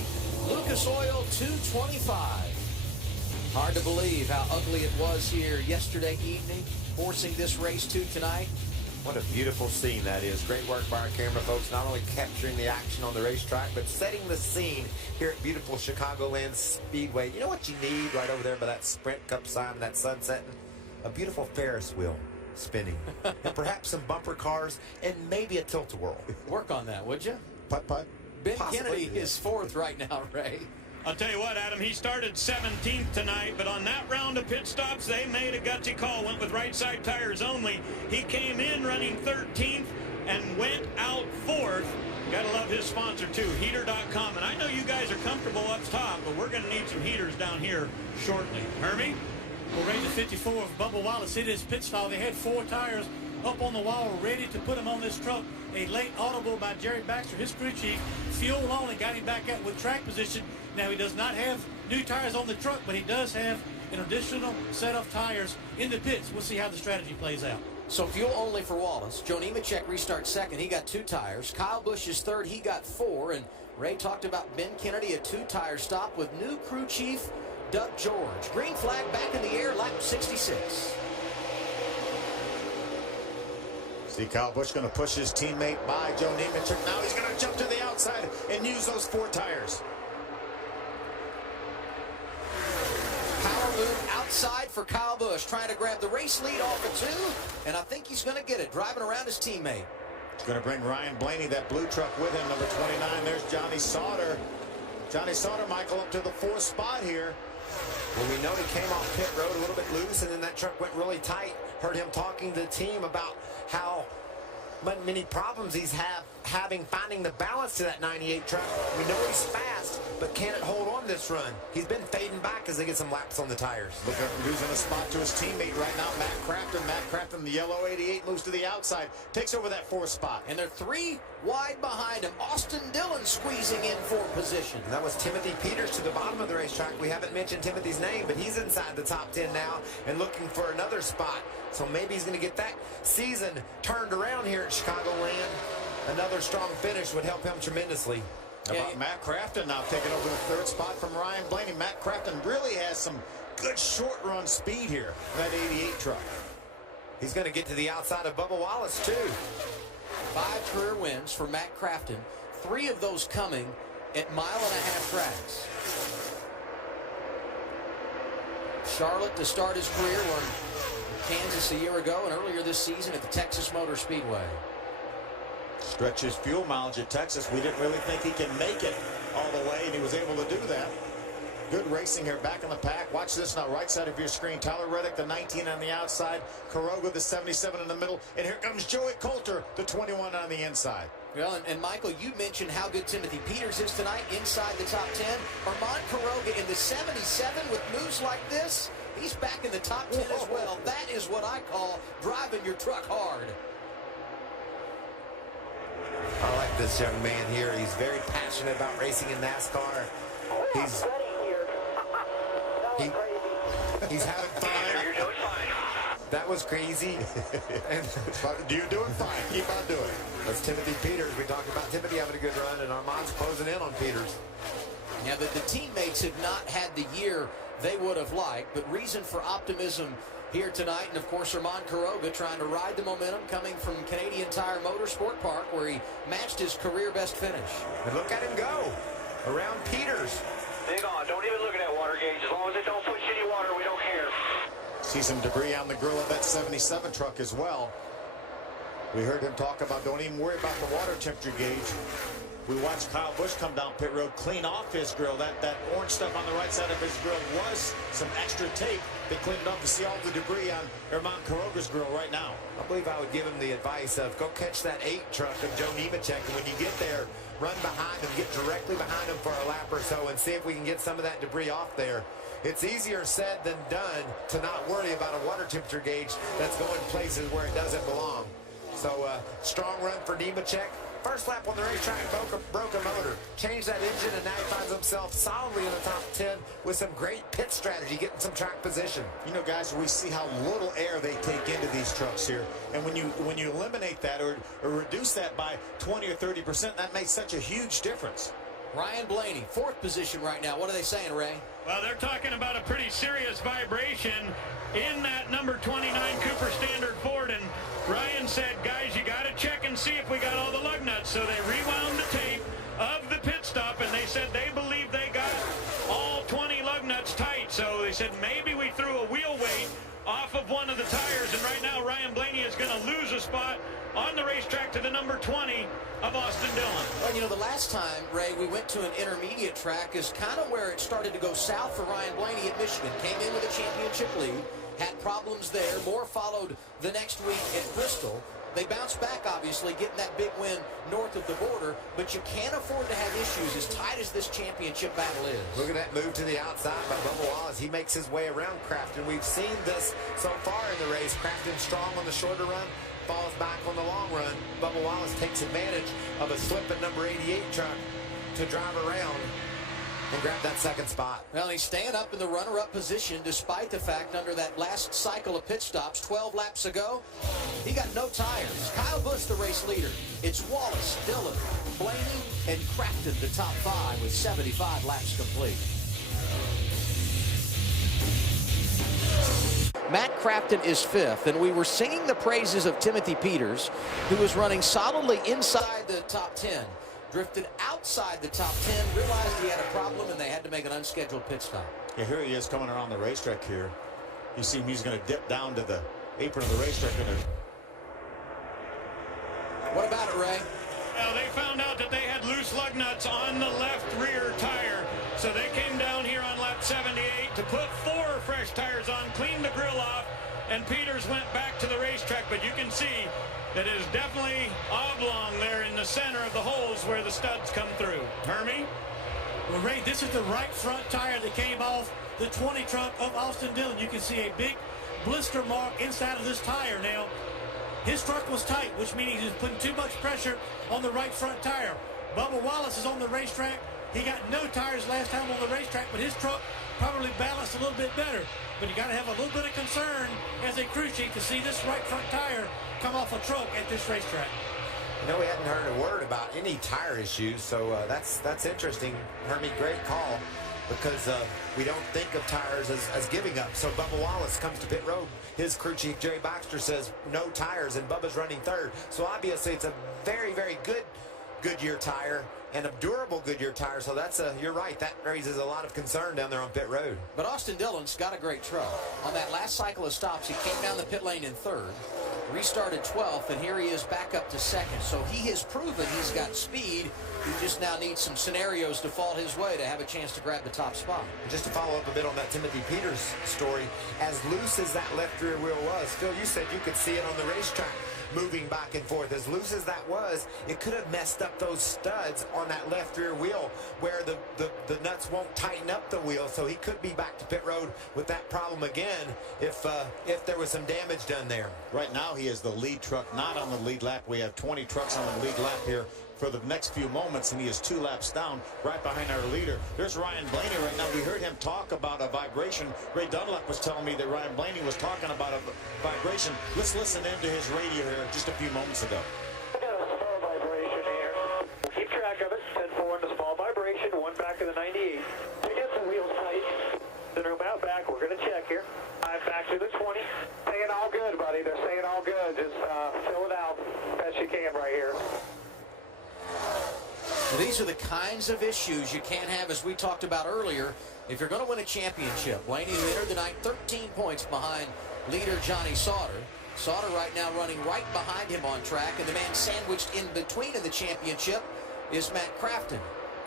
Lucas Oil 225. Hard to believe how ugly it was here yesterday evening, forcing this race to tonight. What a beautiful scene that is. Great work by our camera folks, not only capturing the action on the racetrack, but setting the scene here at beautiful Chicagoland Speedway. You know what you need right over there by that Sprint Cup sign, that sun setting? A beautiful Ferris wheel spinning. And perhaps some bumper cars and maybe a tilt-a-whirl. Work on that, would you? Putt-putt. Ben Possibly, Kennedy is 4th right now, Ray. I'll tell you what, Adam, he started 17th tonight, but on that round of pit stops, they made a gutsy call, went with right side tires only. He came in running 13th and went out 4th. Gotta love his sponsor, too, heater.com. And I know you guys are comfortable up top, but we're gonna need some heaters down here shortly. Hermie? Well, Ray, the 54 of Bubba Wallace hit his pit stop. They had 4 tires up on the wall ready to put him on this truck. A late audible by Jerry Baxter, his crew chief. Fuel only got him back out with track position. Now, he does not have new tires on the truck, but he does have an additional set of tires in the pits. We'll see how the strategy plays out. So fuel only for Wallace. Joe Nemechek restarts 2nd. He got 2 tires. Kyle Busch is 3rd. He got 4. And Ray talked about Ben Kennedy, a 2-tire stop with new crew chief Doug George. Green flag back in the air, lap 66. See Kyle Busch going to push his teammate by Joe Nemechek. Now he's going to jump to the outside and use those 4 tires. Power move outside for Kyle Busch, trying to grab the race lead off of 2, and I think he's going to get it, driving around his teammate. He's going to bring Ryan Blaney, that blue truck, with him, number 29. There's Johnny Sauter. Johnny Sauter, Michael, up to the 4th spot here. Well, we know he came off pit road a little bit loose, and then that truck went really tight. Heard him talking to the team about how many problems he's having finding the balance to that 98 truck. We know he's fast, but can it hold on this run? He's been fading back as they get some laps on the tires. Looking at losing a spot to his teammate right now, Matt Crafton. Matt Crafton, the yellow 88, moves to the outside, takes over that 4th spot. And they're 3 wide behind him. Austin Dillon squeezing in 4th position. And that was Timothy Peters to the bottom of the racetrack. We haven't mentioned Timothy's name, but he's inside the top 10 now and looking for another spot. So maybe he's going to get that season turned around here at Chicagoland. Another strong finish would help him tremendously. How about Matt Crafton now taking over the 3rd spot from Ryan Blaney. Matt Crafton really has some good short run speed here, that 88 truck. He's going to get to the outside of Bubba Wallace, too. 5 career wins for Matt Crafton. 3 of those coming at 1.5 mile tracks. Charlotte to start his career, won Kansas a year ago, and earlier this season at the Texas Motor Speedway. Stretch his fuel mileage at Texas. We didn't really think he can make it all the way, and he was able to do that. good racing here back in the pack. Watch this now, right side of your screen. Tyler Reddick, the 19 on the outside. Kuroga, the 77 in the middle. And here comes Joey Coulter, the 21 on the inside. Well, and Michael, you mentioned how good Timothy Peters is tonight inside the top 10. Armand Kuroga in the 77 with moves like this. He's back in the top 10 as well. That is what I call driving your truck hard. I like this young man here. He's very passionate about racing in NASCAR. He's having fun. You're doing fine. That was crazy. You're doing fine. Keep on doing it. That's Timothy Peters. We talked about Timothy having a good run, and Armand's closing in on Peters. Now, the teammates have not had the year they would have liked, but reason for optimism here tonight. And, of course, Armand Kuroga trying to ride the momentum coming from Canadian Tire Motorsport Park, where he matched his career best finish. And look at him go around Peters. Dig on. Don't even look at that water gauge. As long as it don't push any water, we don't care. See some debris on the grill of that 77 truck as well. We heard him talk about don't even worry about the water temperature gauge. We watched Kyle Busch come down pit road, clean off his grill. That orange stuff on the right side of his grill was some extra tape that cleaned it up to see all the debris on Armand Kuroga's grill right now. I believe I would give him the advice of go catch that 8 truck of Joe Nemechek, and when you get there, run behind him, get directly behind him for a lap or so and see if we can get some of that debris off there. It's easier said than done to not worry about a water temperature gauge that's going places where it doesn't belong. So strong run for Nemechek. First lap on the racetrack, broke a motor, changed that engine, and now he finds himself solidly in the top 10 with some great pit strategy, getting some track position. You know, guys, we see how little air they take into these trucks here. And when you eliminate that or reduce that by 20 or 30%, that makes such a huge difference. Ryan Blaney, 4th position right now. What are they saying, Ray? Well, they're talking about a pretty serious vibration in that number 29 Cooper Standard Ford, and Ryan said, guys, you got to check and see if we got all the lug nuts. So they rewound the tape of the pit stop, and they said they believe they got all 20 lug nuts tight. So they said maybe we threw a wheel weight off of one of the tires, and right now Ryan Blaney is going to lose a spot on the racetrack to the number 20 of Austin Dillon. Well, you know, the last time, Ray, we went to an intermediate track is kind of where it started to go south for Ryan Blaney at Michigan. Came in with a championship lead, had problems there. More followed the next week at Bristol. They bounced back, obviously, getting that big win north of the border, but you can't afford to have issues as tight as this championship battle is. Look at that move to the outside by Bubba Wallace. He makes his way around Crafton. We've seen this so far in the race. Crafton strong on the shorter run, falls back on the long run. Bubba Wallace takes advantage of a slip at number 88 truck to drive around and grab that 2nd spot. Well, he's staying up in the runner-up position despite the fact under that last cycle of pit stops 12 laps ago, he got no tires. Kyle Busch, the race leader. It's Wallace, Dillon, Blaney, and Crafton, the top 5 with 75 laps complete. Matt Crafton is 5th, and we were singing the praises of Timothy Peters, who was running solidly inside the top 10. Drifted outside the top 10, realized he had a problem, and they had to make an unscheduled pit stop. Yeah, here he is coming around the racetrack here. You see him, he's going to dip down to the apron of the racetrack. What about it, Ray? Well, they found out that they had loose lug nuts on the left rear tire, so they came down here on lap 78 to put 4 fresh tires on, cleaned the grill off, and Peters went back to the racetrack, but you can see that it is definitely oblong there in the center of the holes where the studs come through. Hermie? Well, Ray, this is the right front tire that came off the 20 truck of Austin Dillon. You can see a big blister mark inside of this tire. Now, his truck was tight, which means he was putting too much pressure on the right front tire. Bubba Wallace is on the racetrack. He got no tires last time on the racetrack, but his truck probably balanced a little bit better. But you got to have a little bit of concern as a crew chief to see this right front tire come off a truck at this racetrack. You know, we hadn't heard a word about any tire issues, so that's interesting. Hermie, great call, because we don't think of tires as giving up. So Bubba Wallace comes to pit road. His crew chief, Jerry Baxter, says no tires, and Bubba's running 3rd. So obviously it's a very, very good Goodyear tire and a durable Goodyear tire. So that's you're right. That raises a lot of concern down there on pit road. But Austin Dillon's got a great truck. On that last cycle of stops, he came down the pit lane in 3rd. restarted 12th, and here he is back up to second. So he has proven he's got speed. He just now needs some scenarios to fall his way to have a chance to grab the top spot. Just to follow up a bit on that Timothy Peters story, as loose as that left rear wheel was, Phil, you said you could see it on the racetrack moving back and forth. As loose as that was, it could have messed up those studs on that left rear wheel where the nuts won't tighten up the wheel, so he could be back to pit road with that problem again if there was some damage done there. Right now he is the lead truck, not on the lead lap. We have 20 trucks on the lead lap here for the next few moments, and he is 2 laps down right behind our leader. There's Ryan Blaney right now. We heard him talk about a vibration. Ray Dunlap was telling me that Ryan Blaney was talking about a vibration. Let's listen into his radio here just a few moments ago. We got a small vibration here. We'll keep track of it. 10-4 in the small vibration, 1 back of the 98. To get the wheels tight, the room out back, we're going to check here. 5 back to the 20. Saying all good, buddy. They're saying all good. Just fill it out best you can right here. These are the kinds of issues you can't have, as we talked about earlier, if you're going to win a championship. Blaney, who entered the night 13 points behind leader Johnny Sauter. Sauter right now running right behind him on track, and the man sandwiched in between in the championship is Matt Crafton.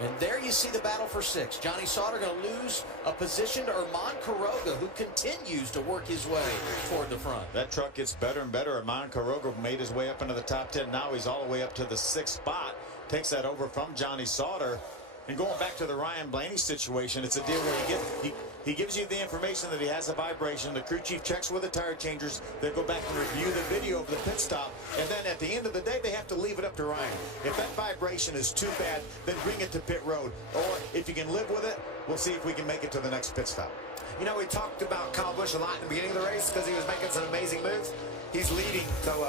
And there you see the battle for 6. Johnny Sauter going to lose a position to Herman Quiroga, who continues to work his way toward the front. That truck gets better and better. Herman Quiroga made his way up into the top 10. Now he's all the way up to the 6th spot. Takes that over from Johnny Sauter. And going back to the Ryan Blaney situation, it's a deal where he gives you the information that he has a vibration. The crew chief checks with the tire changers. They go back and review the video of the pit stop. And then at the end of the day, they have to leave it up to Ryan. If that vibration is too bad, then bring it to pit road. Or if you can live with it, we'll see if we can make it to the next pit stop. You know, we talked about Kyle Busch a lot in the beginning of the race because he was making some amazing moves. He's leading, so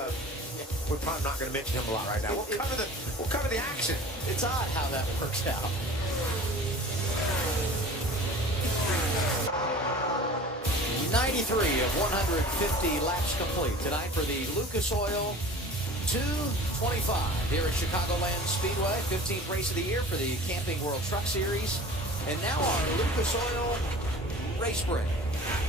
we're probably not going to mention him a lot right now. We'll cover the action. It's odd how that works out. '93 of 150 laps complete tonight for the Lucas Oil 225 here at Chicagoland Speedway. 15th race of the year for the Camping World Truck Series. And now our Lucas Oil race break.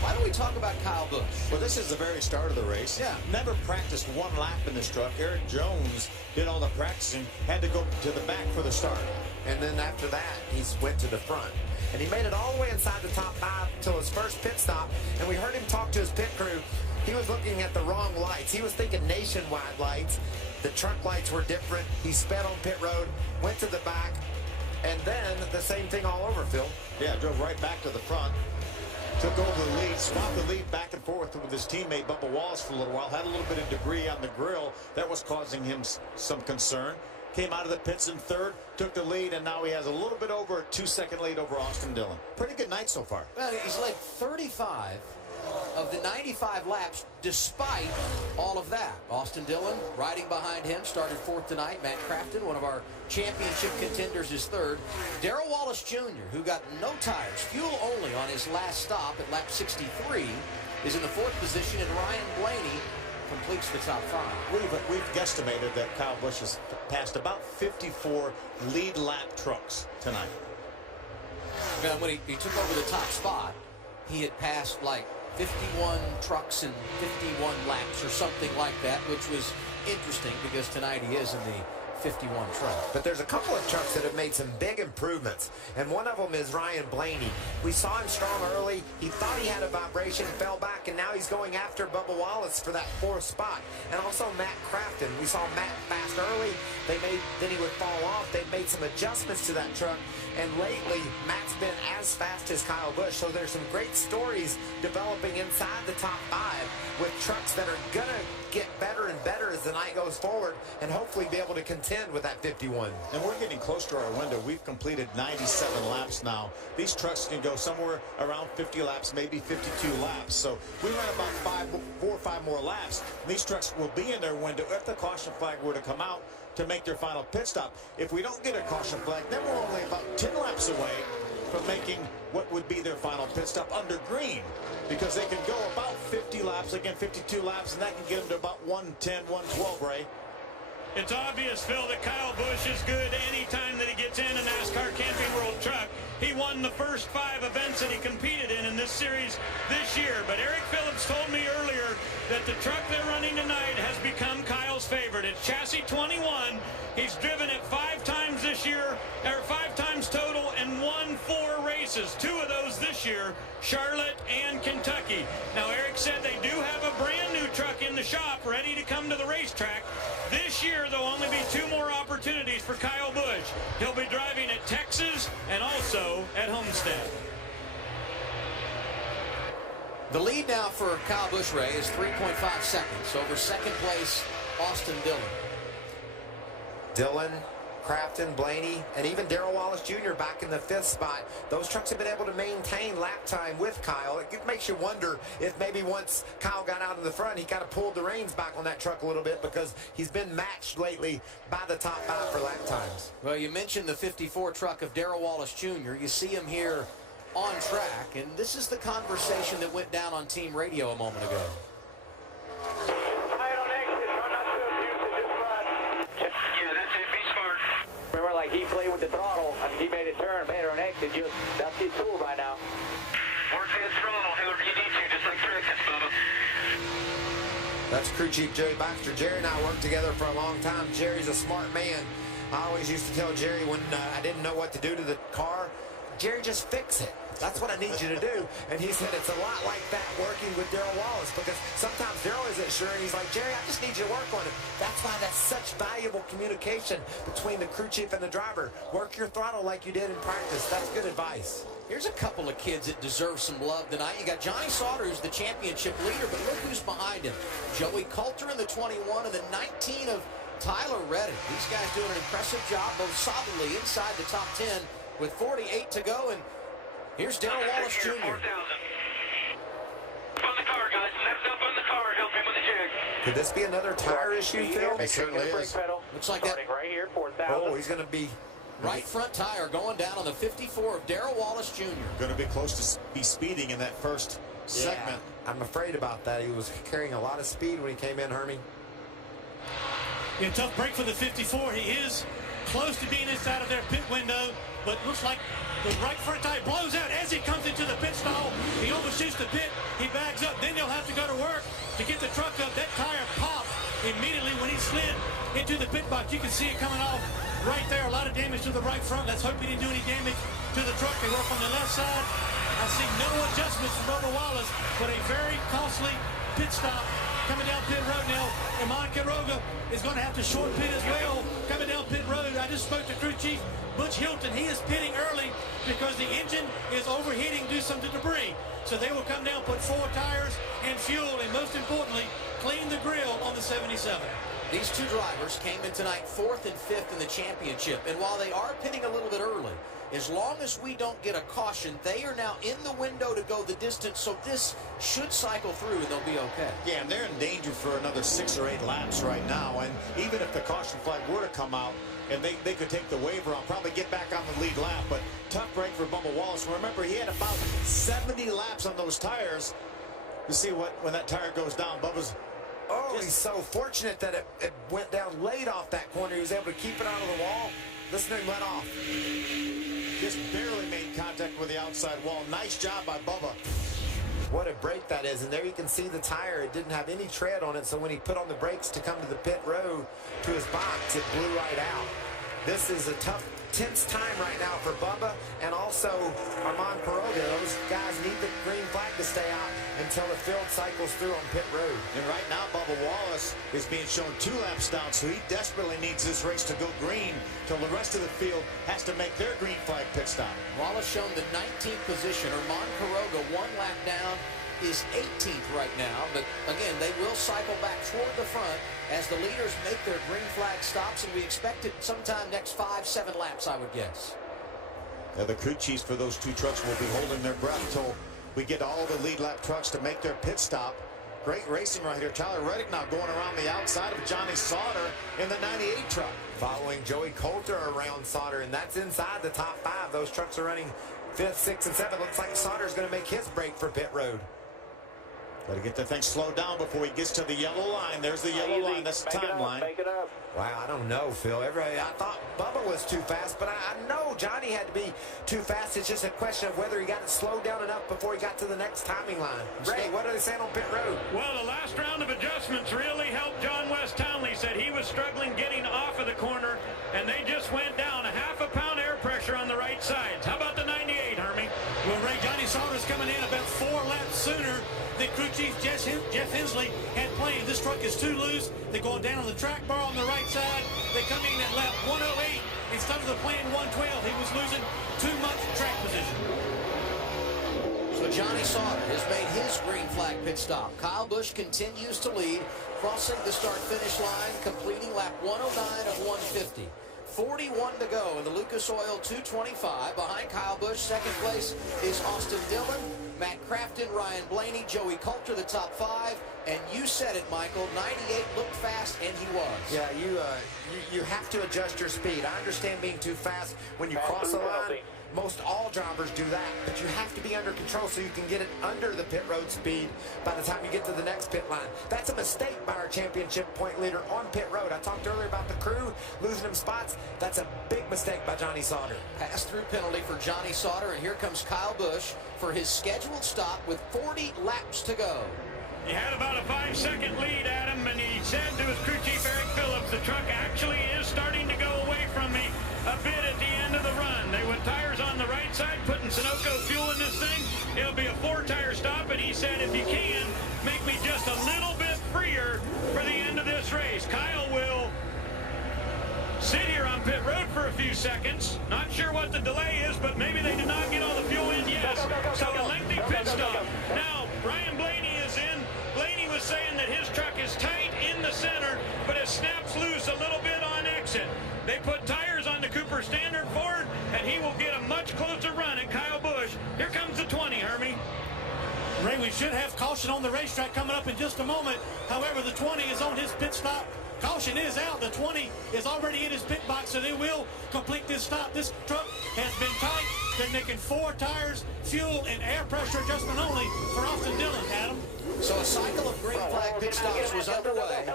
Why don't we talk about Kyle Busch? Well, this is the very start of the race. Yeah. Never practiced 1 lap in this truck. Eric Jones did all the practicing, had to go to the back for the start. And then after that, he went to the front. And he made it all the way inside the top 5 until his first pit stop. And we heard him talk to his pit crew. He was looking at the wrong lights. He was thinking nationwide lights. The truck lights were different. He sped on pit road, went to the back, and then the same thing all over, Phil. Yeah, drove right back to the front. Took over the lead, swapped the lead back and forth with his teammate Bubba Wallace for a little while. Had a little bit of debris on the grill. That was causing him some concern. Came out of the pits in 3rd, took the lead, and now he has a little bit over a 2-second lead over Austin Dillon. Pretty good night so far. Well, he's led 35 of the 95 laps despite all of that. Austin Dillon riding behind him, started 4th tonight. Matt Crafton, one of our championship contenders, is 3rd. Darrell Wallace Jr., who got no tires, fuel only on his last stop at lap 63, is in the 4th position, and Ryan Blaney completes the top 5. We've guesstimated that Kyle Busch has passed about 54 lead lap trucks tonight. And when he took over the top spot, he had passed like 51 trucks in 51 laps or something like that, which was interesting because tonight he is in the 51 truck. But there's a couple of trucks that have made some big improvements, and one of them is Ryan Blaney. We saw him strong early. He thought he had a vibration, fell back, and now he's going after Bubba Wallace for that 4th spot. And also Matt Crafton. We saw Matt fast early. Then he would fall off. They've made some adjustments to that truck, and lately Matt's been as fast as Kyle Busch. So there's some great stories developing inside the top 5 with trucks that are going to get better and better as the night goes forward and hopefully be able to contend with that 51. And we're getting close to our window. We've completed 97 laps now. These trucks can go somewhere around 50 laps, maybe 52 laps. So we run about 4 or 5 more laps. These trucks will be in their window if the caution flag were to come out to make their final pit stop. If we don't get a caution flag, then we're only about 10 laps away from making what would be their final pit stop under green, because they can go about 50 laps, again 52 laps, and that can get them to about 110, 112, Ray. It's obvious, Phil, that Kyle Busch is good any time that he gets in a NASCAR Camping World truck. He won the first 5 events that he competed in this series this year. But Eric Phillips told me earlier that the truck they're running tonight has become Kyle's favorite. It's chassis 21. He's driven it 5 times this year, or 5 times total, and won 4 races. 2 of those this year, Charlotte and Kentucky. Now, Eric said they do have a brand new truck in the shop ready to come to the racetrack. This year, there'll only be 2 more opportunities for Kyle Busch. He'll be driving at Texas and also at Homestead. The lead now for Kyle Busch, Ray, is 3.5 seconds over second place Austin Dillon. Dillon, Crafton, Blaney, and even Darrell Wallace Jr. back in the 5th spot. Those trucks have been able to maintain lap time with Kyle. It makes you wonder if maybe once Kyle got out in the front, he kind of pulled the reins back on that truck a little bit, because he's been matched lately by the top 5 for lap times. Well, you mentioned the 54 truck of Darrell Wallace Jr. You see him here on track, and this is the conversation that went down on team radio a moment ago. Remember, like, he played with the throttle. I mean, he made a turn, made her an exit. That's his tool right now. Work his throttle, whoever you need to, just like Crickets, Bubba. That's crew chief Jerry Baxter. Jerry and I worked together for a long time. Jerry's a smart man. I always used to tell Jerry when I didn't know what to do to the car, Jerry, just fix it. That's what I need you to do. And he said it's a lot like that working with Darrell Wallace, because sometimes Darrell isn't sure, and he's like, Jerry, I just need you to work on it. That's why that's such valuable communication between the crew chief and the driver. Work your throttle like you did in practice. That's good advice. Here's a couple of kids that deserve some love tonight. You got Johnny Sauter, who's the championship leader, but look who's behind him. Joey Coulter in the 21 and the 19 of Tyler Reddick. These guys doing an impressive job, both solidly inside the top 10 with 48 to go. And here's Darrell Wallace Jr. On the car, guys. Left up on the car. Help him with the jig. Could this be another tire issue, Phil? It certainly is. Looks like that. Starting right here, 4,000. Oh, he's going to be Right front tire going down on the 54 of Darrell Wallace Jr. Going to be close to be speeding in that first segment. I'm afraid about that. He was carrying a lot of speed when he came in, Hermie. Yeah, tough break for the 54. He is close to being inside of their pit window, but looks like the right front tire blows out as he comes into the pit stall. He overshoots the pit. He bags up. Then they'll have to go to work to get the truck up. That tire popped immediately when he slid into the pit box. You can see it coming off right there. A lot of damage to the right front. Let's hope he didn't do any damage to the truck. They work on the left side. I see no adjustments from Bubba Wallace, but a very costly pit stop coming down pit road now. Iman Quiroga is going to have to short pit as well coming down pit road. I just spoke to crew chief Butch Hilton. He is pitting early because the engine is overheating due to some debris. So they will come down, put 4 tires and fuel, and most importantly, clean the grill on the 77. These two drivers came in tonight 4th and 5th in the championship. And while they are pitting a little bit early, as long as we don't get a caution, they are now in the window to go the distance. So this should cycle through and they'll be okay. Yeah, and they're in danger for another 6 or 8 laps right now. And even if the caution flag were to come out and they could take the waiver on, probably get back on the lead lap. But tough break for Bubba Wallace. Remember, he had about 70 laps on those tires. You see what when that tire goes down, Bubba's... Oh, he's so fortunate that it went down late off that corner. He was able to keep it out of the wall. Listen to him let off. Just barely made contact with the outside wall. Nice job by Bubba. What a break that is. And there you can see the tire. It didn't have any tread on it. So when he put on the brakes to come to the pit road to his box, it blew right out. This is a tough, tense time right now for Bubba and also Armand Quiroga. Those guys need the green flag to stay out until the field cycles through on pit road. And right now, Bubba Wallace is being shown 2 laps down, so he desperately needs this race to go green till the rest of the field has to make their green flag pit stop. Wallace shown the 19th position. Armand Quiroga 1 lap down is 18th right now. But again, they will cycle back toward the front as the leaders make their green flag stops, and we expect it sometime next 5-7 laps, I would guess. The crew chiefs for those 2 trucks will be holding their breath until we get all the lead lap trucks to make their pit stop. Great racing right here. Tyler Reddick now going around the outside of Johnny Sauter in the 98 truck. Following Joey Coulter around Sauter, and that's inside the top 5. Those trucks are running 5th, 6th, and 7th. Looks like Sauter's going to make his break for pit road. Got to get the thing slowed down before he gets to the yellow line. There's the yellow line. That's the timeline. Make it up. Wow, I don't know, Phil. I thought Bubba was too fast, but I know Johnny had to be too fast. It's just a question of whether he got it slowed down enough before he got to the next timing line. Ray, what are they saying on pit road? Well, the last round of crew chief Jeff Hensley had planned. This truck is too loose. They're going down on the track bar on the right side. They come in at lap 108 instead of the planned 112. He was losing too much track position. So Johnny Sauter has made his green flag pit stop. Kyle Busch continues to lead, crossing the start-finish line, completing lap 109 of 150. 41 to go in the Lucas Oil 225. Behind Kyle Busch, second place is Austin Dillon, Matt Crafton, Ryan Blaney, Joey Coulter, the top five. And you said it, Michael, 98 looked fast, and he was. Yeah, you have to adjust your speed. I understand being too fast when you cross the line. Most all drivers do that, but you have to be under control so you can get it under the pit road speed by the time you get to the next pit line. That's a mistake by our championship point leader on pit road. I talked earlier about the crew losing them spots. That's a big mistake by Johnny Sauter. Pass-through penalty for Johnny Sauter, and here comes Kyle Busch for his scheduled stop with 40 laps to go. He had about a 5-second lead, Adam, and he said to his crew chief, Eric Phillips, the truck actually is starting to go away from me a bit at the end of the run. They went tires on the right side, putting Sunoco fuel in this thing. It'll be a 4-tire stop, and he said, if you can, make me just a little bit freer for the end of this race. Kyle will sit here on pit road for a few seconds. Not sure what the delay is, but maybe they did not get all the fuel in. Yes, so a lengthy pit stop. Now, Ryan Blaney is in. Blaney was saying that his truck is tight in the center, but it snaps loose a little bit on exit. They put tires on the Cooper Standard Ford, and he will get a much closer run at Kyle Busch. Here comes the 20, Hermie. Ray, we should have caution on the racetrack coming up in just a moment. However, the 20 is on his pit stop. Caution is out. The 20 is already in his pit box, so they will complete this stop. This truck has been tight. They're making 4 tires, fuel, and air pressure adjustment only for Austin Dillon, Adam. So a cycle of green flag pit stops was underway,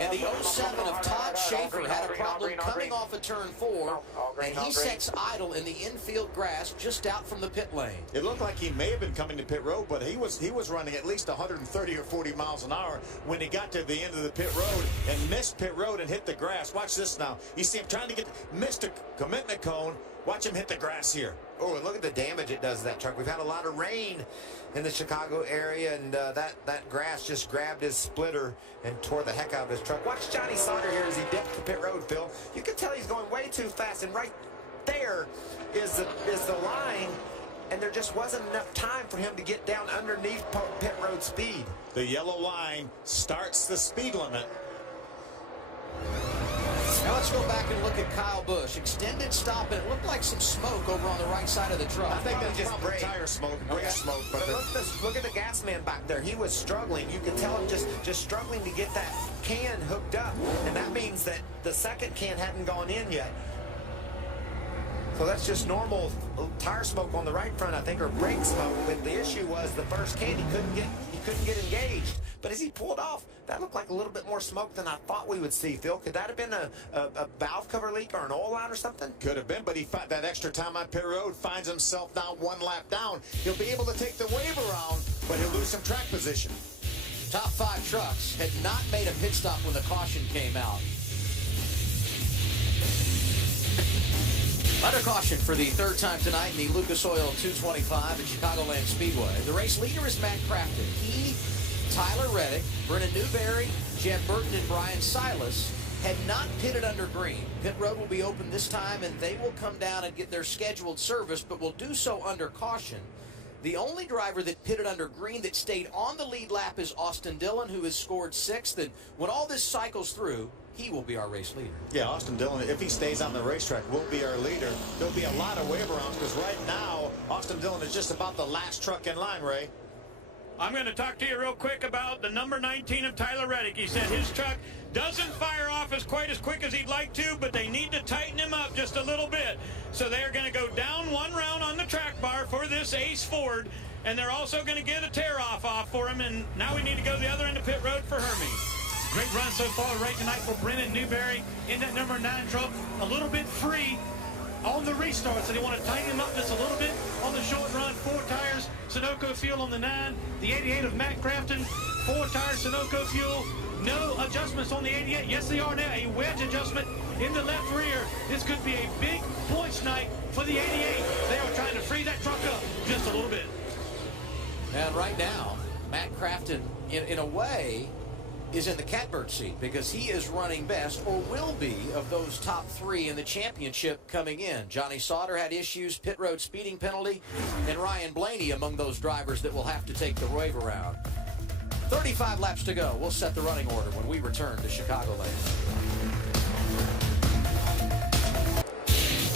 and the 07 of Todd Schaefer had a problem coming off of turn 4, and he sets idle in the infield grass just out from the pit lane. It looked like he may have been coming to pit road, but he was running at least 130 or 40 miles an hour when he got to the end of the pit road and missed pit road and hit the grass. Watch this now. You see him trying to missed a commitment cone. Watch him hit the grass here. Oh, and look at the damage it does to that truck. We've had a lot of rain in the Chicago area, and that grass just grabbed his splitter and tore the heck out of his truck. Watch Johnny Sauter here as he dipped the pit road, Phil. You can tell he's going way too fast, and right there is the line, and there just wasn't enough time for him to get down underneath pit road speed. The yellow line starts the speed limit. Now let's go back and look at Kyle Busch. Extended stop, and it looked like some smoke over on the right side of the truck. I think that's just brake tire smoke, brake smoke. But look at the gas man back there. He was struggling. You could tell him just struggling to get that can hooked up. And that means that the second can hadn't gone in yet. So that's just normal tire smoke on the right front, I think, or brake smoke. But the issue was the first can he couldn't get engaged. But as he pulled off, that looked like a little bit more smoke than I thought we would see, Phil. Could that have been a valve cover leak or an oil line or something? Could have been, but he found that extra time on pit road, finds himself now 1 lap down. He'll be able to take the wave around, but he'll lose some track position. Top 5 trucks had not made a pit stop when the caution came out. Under caution for the 3rd time tonight in the Lucas Oil 225 at Chicagoland Speedway. The race leader is Matt Crafton. He, Tyler Reddick, Brennan Newberry, Jeb Burton, and Brian Silas had not pitted under green. Pit road will be open this time, and they will come down and get their scheduled service, but will do so under caution. The only driver that pitted under green that stayed on the lead lap is Austin Dillon, who has scored 6th. And when all this cycles through, he will be our race leader. Yeah, Austin Dillon, if he stays on the racetrack, will be our leader. There'll be a lot of wave arounds because right now, Austin Dillon is just about the last truck in line, Ray. I'm going to talk to you real quick about the number 19 of Tyler Reddick. He said his truck doesn't fire off quite as quick as he'd like to, but they need to tighten him up just a little bit. So they're going to go down 1 round on the track bar for this Ace Ford, and they're also going to get a tear-off for him, and now we need to go to the other end of pit road for Hermie. Great run so far right tonight for Brennan Newberry in that number 9 truck. A little bit free on the restart, so they want to tighten him up just a little bit on the short run. 4 tires, Sunoco fuel on the 9. The 88 of Matt Crafton, 4 tires, Sunoco fuel. No adjustments on the 88. Yes, they are now. A wedge adjustment in the left rear. This could be a big points night for the 88. They are trying to free that truck up just a little bit. And right now, Matt Crafton, in a way, is in the catbird seat because he is running best, or will be, of those top three in the championship coming in. Johnny Sauter had issues, pit road speeding penalty, and Ryan Blaney among those drivers that will have to take the wave around. 35 laps to go. We'll set the running order when we return to Chicagoland.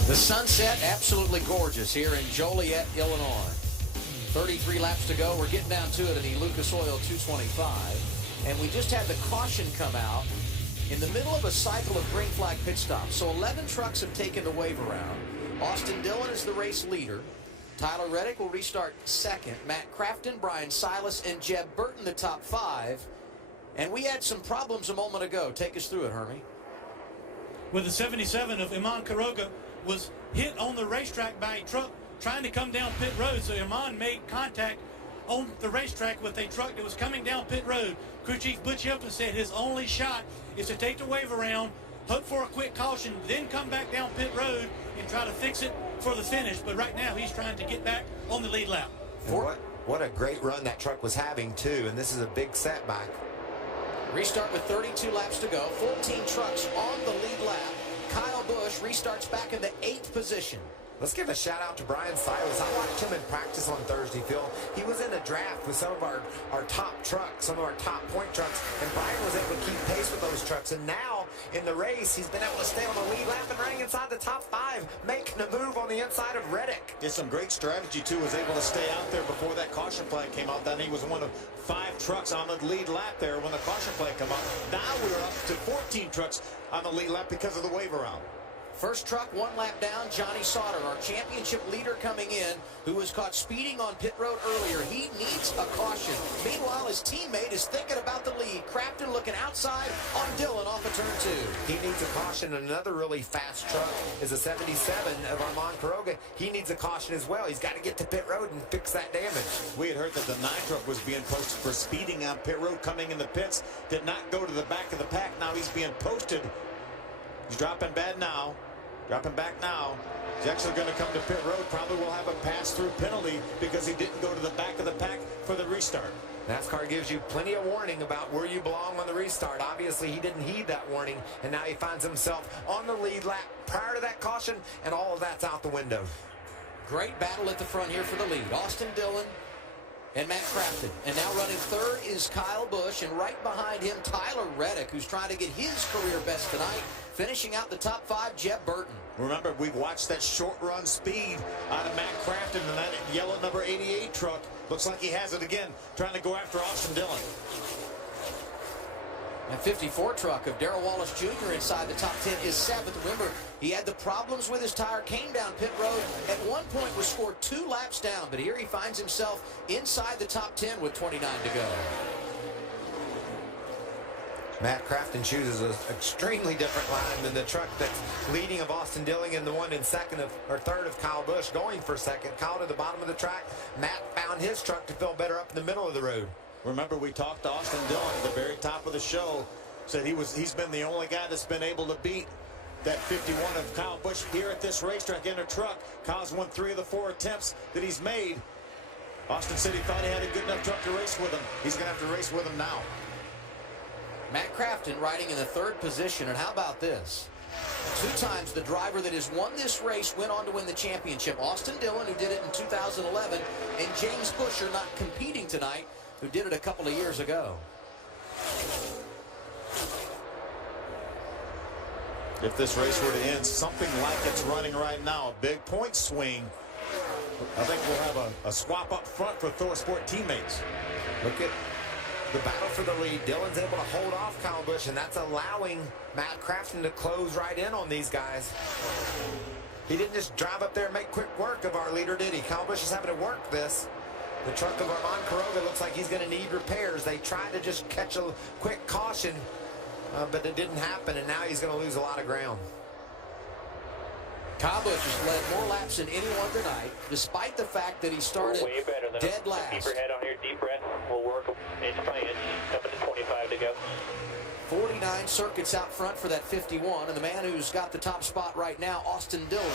The sunset, absolutely gorgeous here in Joliet, Illinois. 33 laps to go. We're getting down to it in the Lucas Oil 225. And we just had the caution come out in the middle of a cycle of green flag pit stops. So 11 trucks have taken the wave around. Austin Dillon is the race leader. Tyler Reddick will restart second. Matt Crafton, Brian Silas, and Jeb Burton the top five. And we had some problems a moment ago. Take us through it, Hermie. With the 77 of Iman Quiroga was hit on the racetrack by a truck trying to come down pit road. So Iman made contact on the racetrack with a truck that was coming down pit road. Crew Chief Butch Hilton said his only shot is to take the wave around, hope for a quick caution, then come back down pit road and try to fix it for the finish. But right now he's trying to get back on the lead lap. What a great run that truck was having too, and this is a big setback. Restart with 32 laps to go. 14 trucks on the lead lap. Kyle Busch restarts back in the 8th position. Let's give a shout out to Brian Silas. I watched him in practice on Thursday, Phil. He was in a draft with some of our top trucks, some of our top point trucks, and Brian was able to keep pace with those trucks. And now in the race, he's been able to stay on the lead lap and running inside the top 5, making a move on the inside of Reddick. Did some great strategy, too. Was able to stay out there before that caution flag came out. Then he was one of 5 trucks on the lead lap there when the caution flag came out. Now we're up to 14 trucks on the lead lap because of the wave around. First truck, 1 lap down, Johnny Sauter, our championship leader coming in, who was caught speeding on pit road earlier. He needs a caution. Meanwhile, his teammate is thinking about the lead. Crafton looking outside on Dillon off of turn 2. He needs a caution. Another really fast truck is a 77 of Armand Quiroga. He needs a caution as well. He's got to get to pit road and fix that damage. We had heard that the 9 truck was being posted for speeding on pit road, coming in the pits. Did not go to the back of the pack. Now he's being posted. He's dropping bad now. Dropping back now. He's actually going to come to pit road. Probably will have a pass-through penalty because he didn't go to the back of the pack for the restart. NASCAR gives you plenty of warning about where you belong on the restart. Obviously, he didn't heed that warning, and now he finds himself on the lead lap prior to that caution, and all of that's out the window. Great battle at the front here for the lead. Austin Dillon and Matt Crafton. And now running third is Kyle Busch, and right behind him, Tyler Reddick, who's trying to get his career best tonight. Finishing out the top 5, Jeb Burton. Remember, we've watched that short run speed out of Matt Crafton and that yellow number 88 truck. Looks like he has it again, trying to go after Austin Dillon. And 54 truck of Darrell Wallace Jr. inside the top 10 is 7th. Remember, he had the problems with his tire, came down pit road. At one point was scored 2 laps down, but here he finds himself inside the top 10 with 29 to go. Matt Crafton chooses an extremely different line than the truck that's leading of Austin Dillon and the one in second or third of Kyle Busch going for second. Kyle to the bottom of the track. Matt found his truck to feel better up in the middle of the road. Remember, we talked to Austin Dillon at the very top of the show. Said he's been the only guy that's been able to beat that 51 of Kyle Busch here at this racetrack in a truck. Kyle's won 3 of the 4 attempts that he's made. Austin said he thought he had a good enough truck to race with him. He's going to have to race with him now. Matt Crafton riding in the 3rd position, and how about this? 2 times the driver that has won this race went on to win the championship. Austin Dillon, who did it in 2011, and James Busher, not competing tonight, who did it a couple of years ago. If this race were to end something like it's running right now, a big point swing, I think we'll have a swap up front for Thor Sport teammates. Look at the battle for the lead. Dillon's able to hold off Kyle Busch, and that's allowing Matt Crafton to close right in on these guys. He didn't just drive up there and make quick work of our leader, did he? Kyle Busch is having to work this. The truck of Armand Quiroga looks like he's going to need repairs. They tried to just catch a quick caution, but it didn't happen, and now he's going to lose a lot of ground. Kyle Busch has led more laps than anyone tonight, despite the fact that he started dead last. Keep your head on here, deep breath. We'll work inch by inch, up to 25 to go. 49 circuits out front for that 51, and the man who's got the top spot right now, Austin Dillon,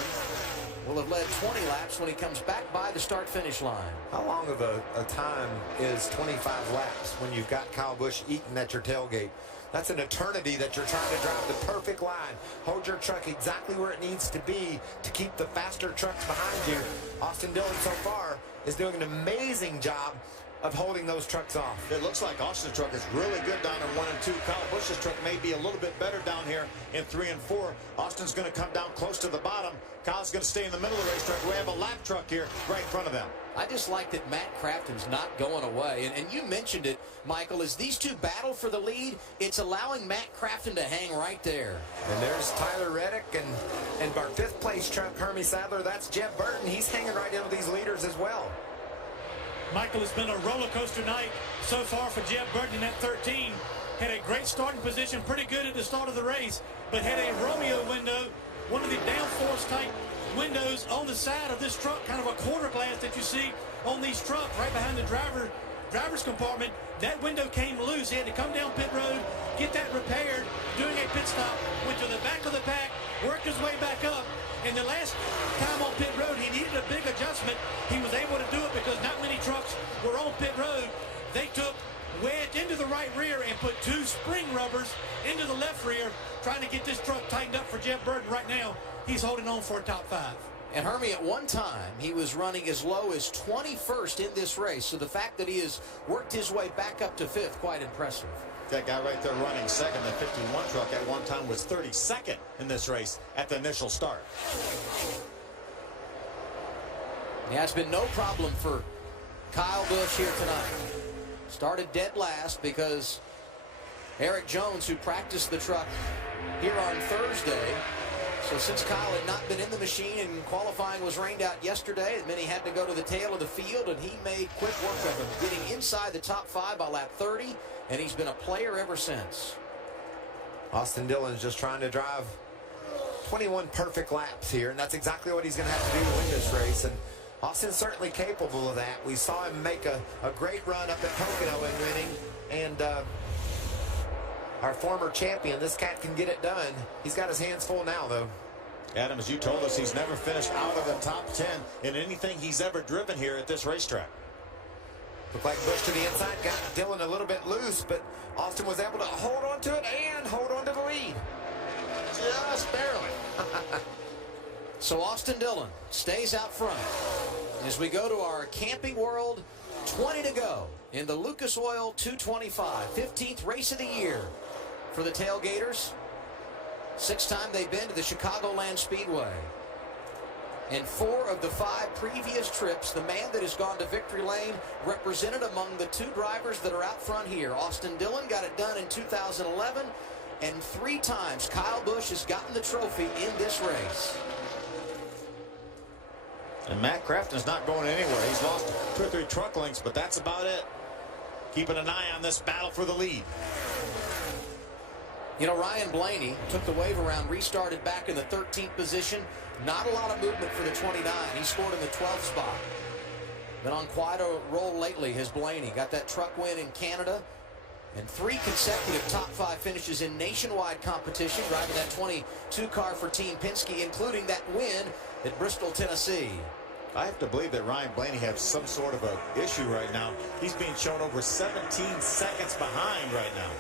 will have led 20 laps when he comes back by the start-finish line. How long of a time is 25 laps when you've got Kyle Busch eating at your tailgate? That's an eternity that you're trying to drive the perfect line. Hold your truck exactly where it needs to be to keep the faster trucks behind you. Austin Dillon so far is doing an amazing job of holding those trucks off. It looks like Austin's truck is really good down in 1 and 2. Kyle Busch's truck may be a little bit better down here in 3 and 4. Austin's going to come down close to the bottom. Kyle's going to stay in the middle of the racetrack. We have a lap truck here right in front of them. I just like that Matt Crafton's not going away. And you mentioned it, Michael, as these two battle for the lead, it's allowing Matt Crafton to hang right there. And there's Tyler Reddick and our 5th place truck, Hermie Sadler. That's Jeb Burton. He's hanging right into these leaders as well. Michael, it's been a roller coaster night so far for Jeb Burton in that 13. Had a great starting position, pretty good at the start of the race, but had a Romeo window, one of the downforce type windows on the side of this truck, kind of a quarter glass that you see on these trucks right behind the driver's compartment. That window came loose. He had to come down pit road, get that repaired, doing a pit stop, went to the back of the pack, worked his way back up. And the last time on pit road, he needed a big adjustment. He was able to do it because not many trucks were on pit road. They took wedge into the right rear and put 2 spring rubbers into the left rear, trying to get this truck tightened up for Jeb Burton. Right now, he's holding on for a top 5. And Hermie, at one time, he was running as low as 21st in this race. So the fact that he has worked his way back up to 5th, quite impressive. That guy right there running second, the 51 truck at one time was 32nd in this race at the initial start. Yeah, it's been no problem for Kyle Busch here tonight. Started dead last because Eric Jones, who practiced the truck here on Thursday, so since Kyle had not been in the machine and qualifying was rained out yesterday, it meant he had to go to the tail of the field, and he made quick work of him, getting inside the top 5 by lap 30, and he's been a player ever since. Austin Dillon's just trying to drive 21 perfect laps here, and that's exactly what he's going to have to do to win this race. And Austin's certainly capable of that. We saw him make a great run up at Pocono in winning, and our former champion, this cat can get it done. He's got his hands full now, though. Adam, as you told us, he's never finished out of the top 10 in anything he's ever driven here at this racetrack. Looked like Busch to the inside, got Dillon a little bit loose, but Austin was able to hold on to it and hold on to the lead. Just barely. So Austin Dillon stays out front as we go to our Camping World 20 to go in the Lucas Oil 225, 15th race of the year for the tailgaters. 6th time they've been to the Chicagoland Speedway. And 4 of the 5 previous trips, the man that has gone to victory lane represented among the 2 drivers that are out front here. Austin Dillon got it done in 2011, and 3 times Kyle Busch has gotten the trophy in this race. And Matt Crafton's not going anywhere. He's lost 2 or 3 truck lengths, but that's about it. Keeping an eye on this battle for the lead. You know, Ryan Blaney took the wave around, restarted back in the 13th position. Not a lot of movement for the 29. He scored in the 12th spot. Been on quite a roll lately, has Blaney. Got that truck win in Canada. And 3 consecutive top 5 finishes in nationwide competition, driving that 22 car for Team Penske, including that win at Bristol, Tennessee. I have to believe that Ryan Blaney has some sort of an issue right now. He's being shown over 17 seconds behind right now.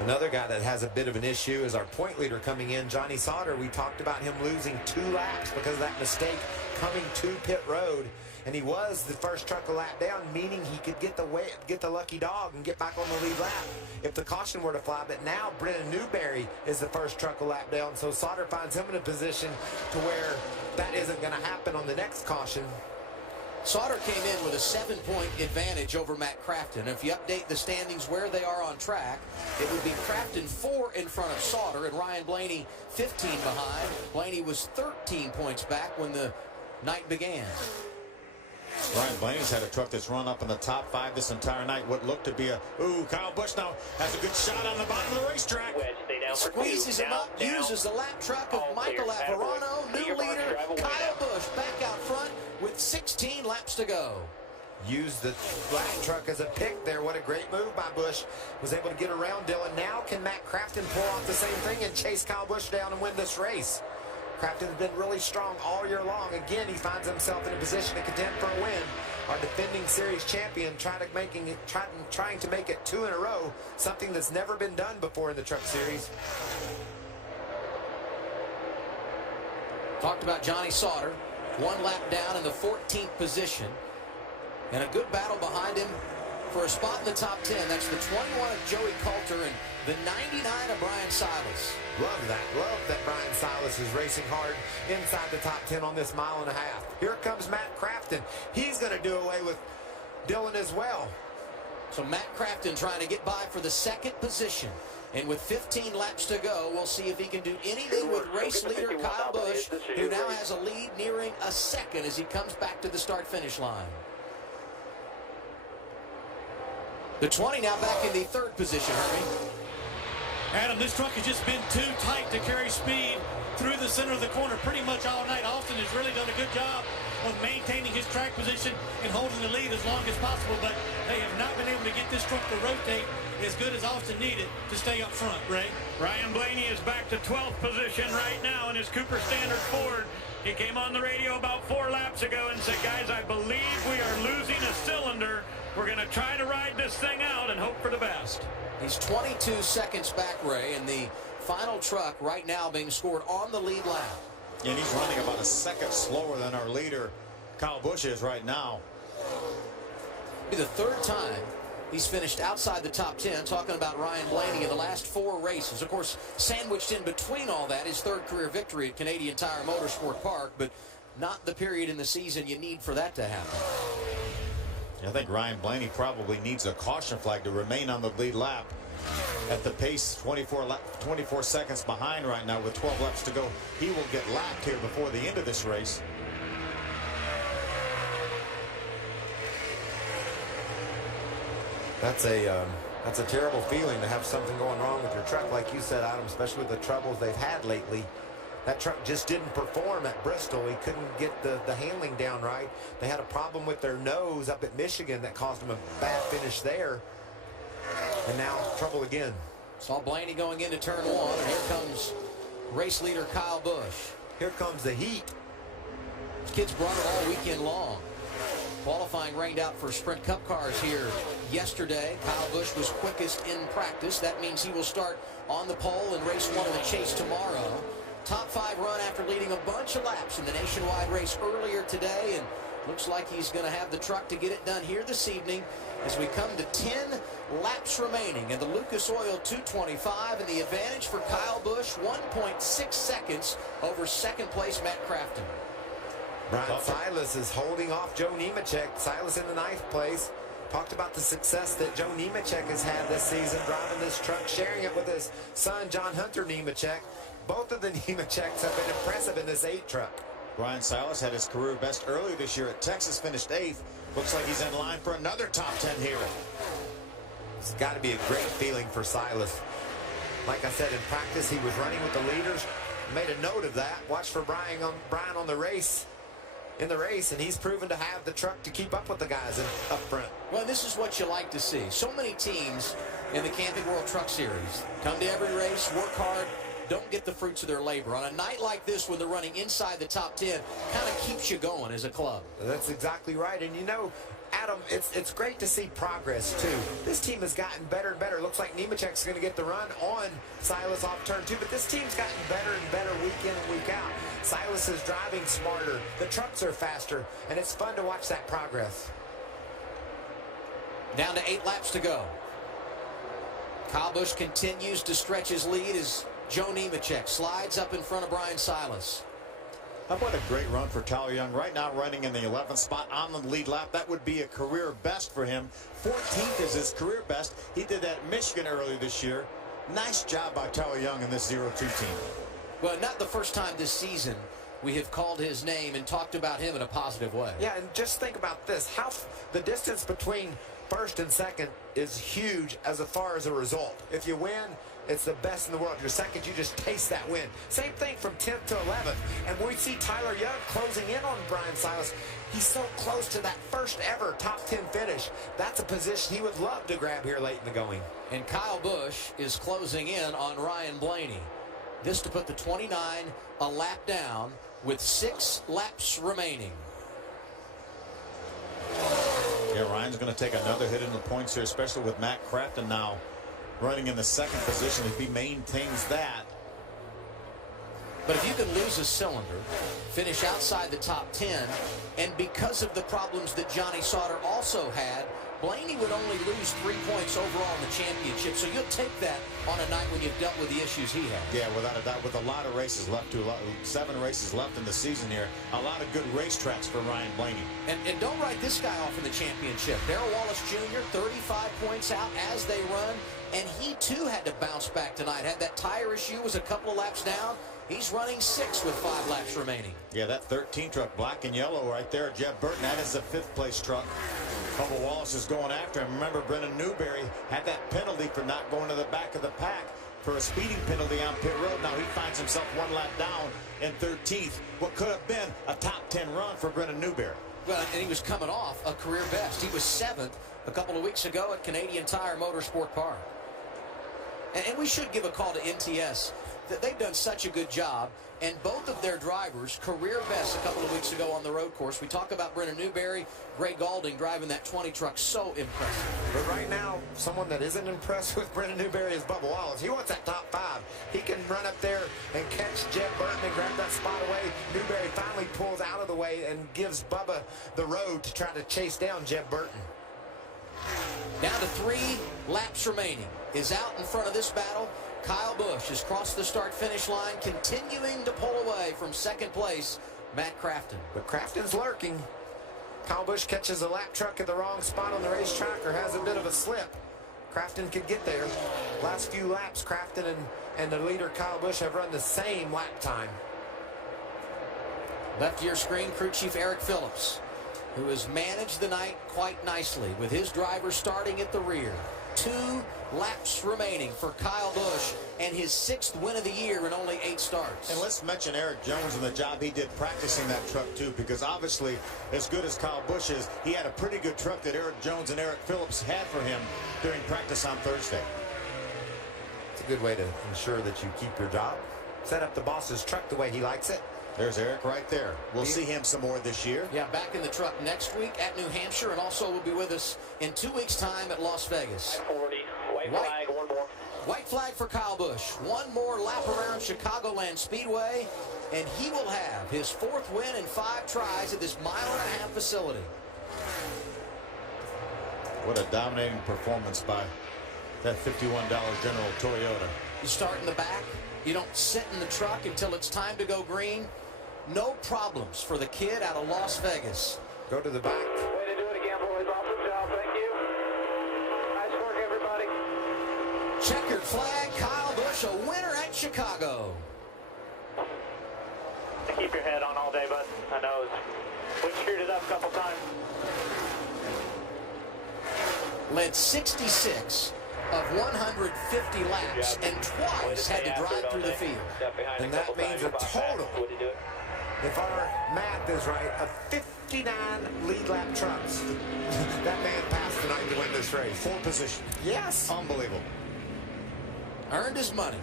Another guy that has a bit of an issue is our point leader coming in, Johnny Sauter. We talked about him losing 2 laps because of that mistake coming to pit road. And he was the first truck a lap down, meaning he could get the lucky dog and get back on the lead lap if the caution were to fly. But now Brennan Newberry is the first truck a lap down, so Sauter finds him in a position to where that isn't going to happen on the next caution. Sauter came in with a 7-point advantage over Matt Crafton. If you update the standings where they are on track, it would be Crafton 4 in front of Sauter and Ryan Blaney 15 behind. Blaney was 13 points back when the night began. Ryan Blaney's had a truck that's run up in the top 5 this entire night. What looked to be Kyle Busch now has a good shot on the bottom of the racetrack. Squeezes him up, uses the lap truck of Michael Averano, new leader, Kyle Busch back out front with 16 laps to go. Used the lap truck as a pick there. What a great move by Busch. Was able to get around Dillon. Now can Matt Crafton pull off the same thing and chase Kyle Busch down and win this race? Crafton's been really strong all year long. Again, he finds himself in a position to contend for a win. Our defending series champion trying to make it 2 in a row, something that's never been done before in the Truck Series. Talked about Johnny Sauter, 1 lap down in the 14th position, and a good battle behind him for a spot in the top 10. That's the 21 of Joey Coulter and the 99 of Brian Silas. Love that. Love that Brian Silas is racing hard inside the top 10 on this 1.5 miles. Here comes Matt Crafton. He's going to do away with Dillon as well. So Matt Crafton trying to get by for the 2nd position. And with 15 laps to go, we'll see if he can do anything with race leader Kyle Busch, who now has a lead nearing a 2nd as he comes back to the start-finish line. The 20 now back in the 3rd position, Herbie. Adam, this truck has just been too tight to carry speed through the center of the corner pretty much all night. Austin has really done a good job of maintaining his track position and holding the lead as long as possible, but they have not been able to get this truck to rotate as good as Austin needed to stay up front, Ray. Ryan Blaney is back to 12th position right now in his Cooper Standard Ford. He came on the radio about 4 laps ago and said, guys, I believe we are losing a cylinder. We're going to try to ride this thing out and hope for the best. He's 22 seconds back, Ray, and the final truck right now being scored on the lead lap. And he's running about a 2nd slower than our leader, Kyle Busch, is right now. It'll be the 3rd time he's finished outside the top 10, talking about Ryan Blaney in the last 4 races. Of course, sandwiched in between all that, his 3rd career victory at Canadian Tire Motorsport Park, but not the period in the season you need for that to happen. I think Ryan Blaney probably needs a caution flag to remain on the lead lap at the pace 24 seconds behind right now with 12 laps to go. He will get lapped here before the end of this race. That's a terrible feeling to have something going wrong with your truck, like you said, Adam, especially with the troubles they've had lately. That truck just didn't perform at Bristol. He couldn't get the handling down right. They had a problem with their nose up at Michigan that caused them a bad finish there. And now trouble again. Saw Blaney going into turn 1, and here comes race leader Kyle Busch. Here comes the heat. These kids brought it all weekend long. Qualifying rained out for Sprint Cup cars here yesterday. Kyle Busch was quickest in practice. That means he will start on the pole in race 1 of the chase tomorrow. Top 5 run after leading a bunch of laps in the nationwide race earlier today, and looks like he's going to have the truck to get it done here this evening as we come to 10 laps remaining in the Lucas Oil 225, and the advantage for Kyle Busch, 1.6 seconds over 2nd place Matt Crafton. Brian Silas is holding off Joe Nemechek. Silas in the 9th place. Talked about the success that Joe Nemechek has had this season driving this truck, sharing it with his son John Hunter Nemechek. Both of the Nemecheks have been impressive in this 8 truck. Brian Silas had his career best earlier this year at Texas, finished 8th. Looks like he's in line for another top 10 here. It's got to be a great feeling for Silas. Like I said, in practice, he was running with the leaders. Made a note of that. Watch for Brian on the race. In the race, and he's proven to have the truck to keep up with the guys up front. Well, this is what you like to see. So many teams in the Camping World Truck Series come to every race, work hard, don't get the fruits of their labor. On a night like this, when they're running inside the top 10, kind of keeps you going as a club. That's exactly right. And you know, Adam, it's great to see progress too. This team has gotten better and better. Looks like Nemechek's going to get the run on Silas off turn 2, but this team's gotten better and better week in and week out. Silas is driving smarter, the trucks are faster, and it's fun to watch that progress. Down to 8 laps to go. Kyle Busch continues to stretch his lead as Joe Nemechek slides up in front of Brian Silas. What a great run for Tyler Young. Right now running in the 11th spot on the lead lap. That would be a career best for him. 14th is his career best. He did that in Michigan earlier this year. Nice job by Tyler Young in this 0-2 team. Well, not the first time this season we have called his name and talked about him in a positive way. Yeah, and just think about this. How the distance between 1st and 2nd is huge as far as a result. If you win, it's the best in the world. If you're 2nd, you just taste that win. Same thing from 10th to 11th. And we see Tyler Young closing in on Brian Silas. He's so close to that first ever top 10 finish. That's a position he would love to grab here late in the going. And Kyle Busch is closing in on Ryan Blaney. This to put the 29 a lap down with 6 laps remaining. Yeah, Ryan's going to take another hit in the points here, especially with Matt Crafton now running in the second position. If he maintains that. But if you can lose a cylinder, finish outside the top 10, and because of the problems that Johnny Sauter also had, Blaney would only lose 3 points overall in the championship. So you'll take that on a night when you've dealt with the issues he had. Yeah, without a doubt, with a lot of races left, 7 races left in the season here, a lot of good racetracks for Ryan Blaney. And don't write this guy off in the championship. Darrell Wallace Jr., 35 points out as they run, and he too had to bounce back tonight. Had that tire issue, was a couple of laps down. He's running 6 with 5 laps remaining. Yeah, that 13 truck, black and yellow right there, Jeb Burton, that is a 5th place truck. Bubba Wallace is going after him. Remember, Brendan Newberry had that penalty for not going to the back of the pack for a speeding penalty on pit road. Now he finds himself 1 lap down in 13th. What could have been a top 10 run for Brendan Newberry. Well, and he was coming off a career best. He was 7th a couple of weeks ago at Canadian Tire Motorsport Park. And we should give a call to NTS. They've done such a good job, and both of their drivers career best a couple of weeks ago on the road course. We talk about Brendan Newberry, Ray Gaulding driving that 20 truck, so impressive. But right now, someone that isn't impressed with Brendan Newberry is Bubba Wallace. He wants that top 5. He can run up there and catch Jeb Burton and grab that spot away. Newberry finally pulls out of the way and gives Bubba the road to try to chase down Jeb Burton. Down to 3 laps remaining. Is out in front of this battle. Kyle Busch has crossed the start-finish line, continuing to pull away from 2nd place, Matt Crafton. But Crafton's lurking. Kyle Busch catches a lap truck at the wrong spot on the racetrack or has a bit of a slip. Crafton could get there. Last few laps, Crafton and the leader, Kyle Busch, have run the same lap time. Left of your screen, crew chief Eric Phillips, who has managed the night quite nicely with his driver starting at the rear. 2 laps remaining for Kyle Busch and his 6th win of the year in only 8 starts. And let's mention Eric Jones and the job he did practicing that truck too, because obviously as good as Kyle Busch is, he had a pretty good truck that Eric Jones and Eric Phillips had for him during practice on Thursday. It's a good way to ensure that you keep your job. Set up the boss's truck the way he likes it. There's Eric right there. We'll see him some more this year. Yeah, back in the truck next week at New Hampshire, and also will be with us in 2 weeks' time at Las Vegas. 40, white flag, 1 more. White flag for Kyle Busch. 1 more lap around Chicagoland Speedway, and he will have his 4th win in 5 tries at this 1.5-mile facility. What a dominating performance by that $51 General Toyota. You start in the back. You don't sit in the truck until it's time to go green. No problems for the kid out of Las Vegas. Go to the back. Way to do it again, boys. Awesome job. Thank you. Nice work, everybody. Checkered flag, Kyle Busch, a winner at Chicago. Keep your head on all day, bud. I know we screwed it up a couple times. Led 66 of 150 laps and twice had to drive through the field. And that means a total, if our math is right, of 59 lead lap trucks. That man passed tonight to win this race. 4 position. Yes. Unbelievable. Earned his money.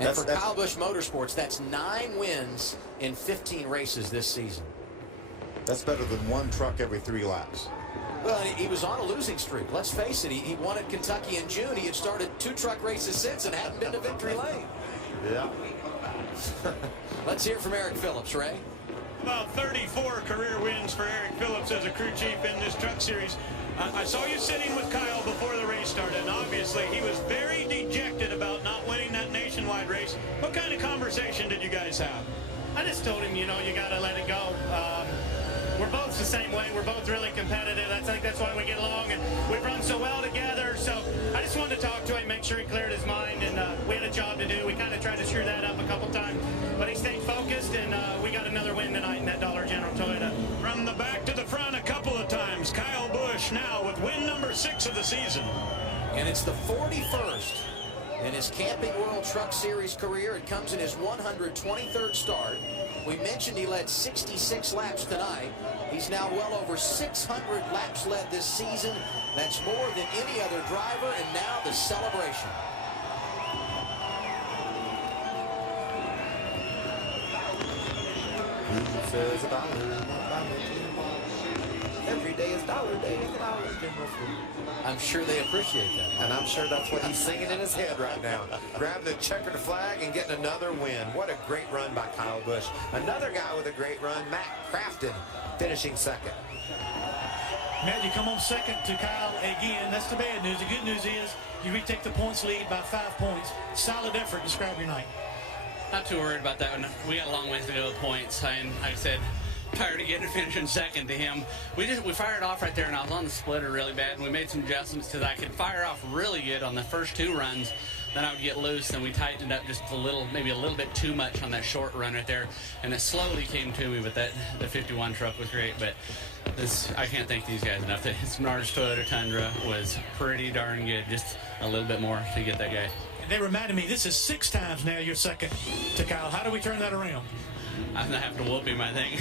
And for Kyle Busch Motorsports, that's 9 wins in 15 races this season. That's better than 1 truck every 3 laps. Well, he was on a losing streak. Let's face it, he won at Kentucky in June. He had started 2 truck races since and hadn't been to victory lane. Yeah. Let's hear from Eric Phillips, Ray. About 34 career wins for Eric Phillips as a crew chief in this truck series. I saw you sitting with Kyle before the race started, and obviously he was very dejected about not winning that nationwide race. What kind of conversation did you guys have? I just told him, you know, you got to let it go. We're both the same way. We're both really competitive. I think that's why we get along, and we run so well together. So I just wanted to talk to him, make sure he cleared his mind, and we had a job to do. We kind of tried to screw that up a couple times, but he stayed focused, and we got another win tonight in that Dollar General Toyota. From the back to the front a couple of times. Kyle Busch now with win number 6 of the season. And it's the 41st in his Camping World Truck Series career. It comes in his 123rd start. We mentioned he led 66 laps tonight. He's now well over 600 laps led this season. That's more than any other driver, and now the celebration. says $1, every day is dollar day, $1 general food. I'm sure they appreciate that. And I'm sure that's what he's singing in his head right now. Grabbing the checkered flag and getting another win. What a great run by Kyle Busch. Another guy with a great run, Matt Crafton, finishing second. Matt, you come on second to Kyle again. That's the bad news. The good news is you retake the points lead by 5 points. Solid effort. Describe your night. Not too worried about that one. We got a long ways to go with points. And like I said, tired of finishing second to him. We fired off right there, and I was on the splitter really bad, and we made some adjustments so that I could fire off really good on the first 2 runs. Then I would get loose, and we tightened up just a little, maybe a little bit too much on that short run right there, and it slowly came to me. But the 51 truck was great. But I can't thank these guys enough. This Menards Toyota Tundra was pretty darn good. Just a little bit more to get that guy. And they reminded me, this is 6 times now you're second to Kyle. How do we turn that around? I'm gonna have to whoop him, I think,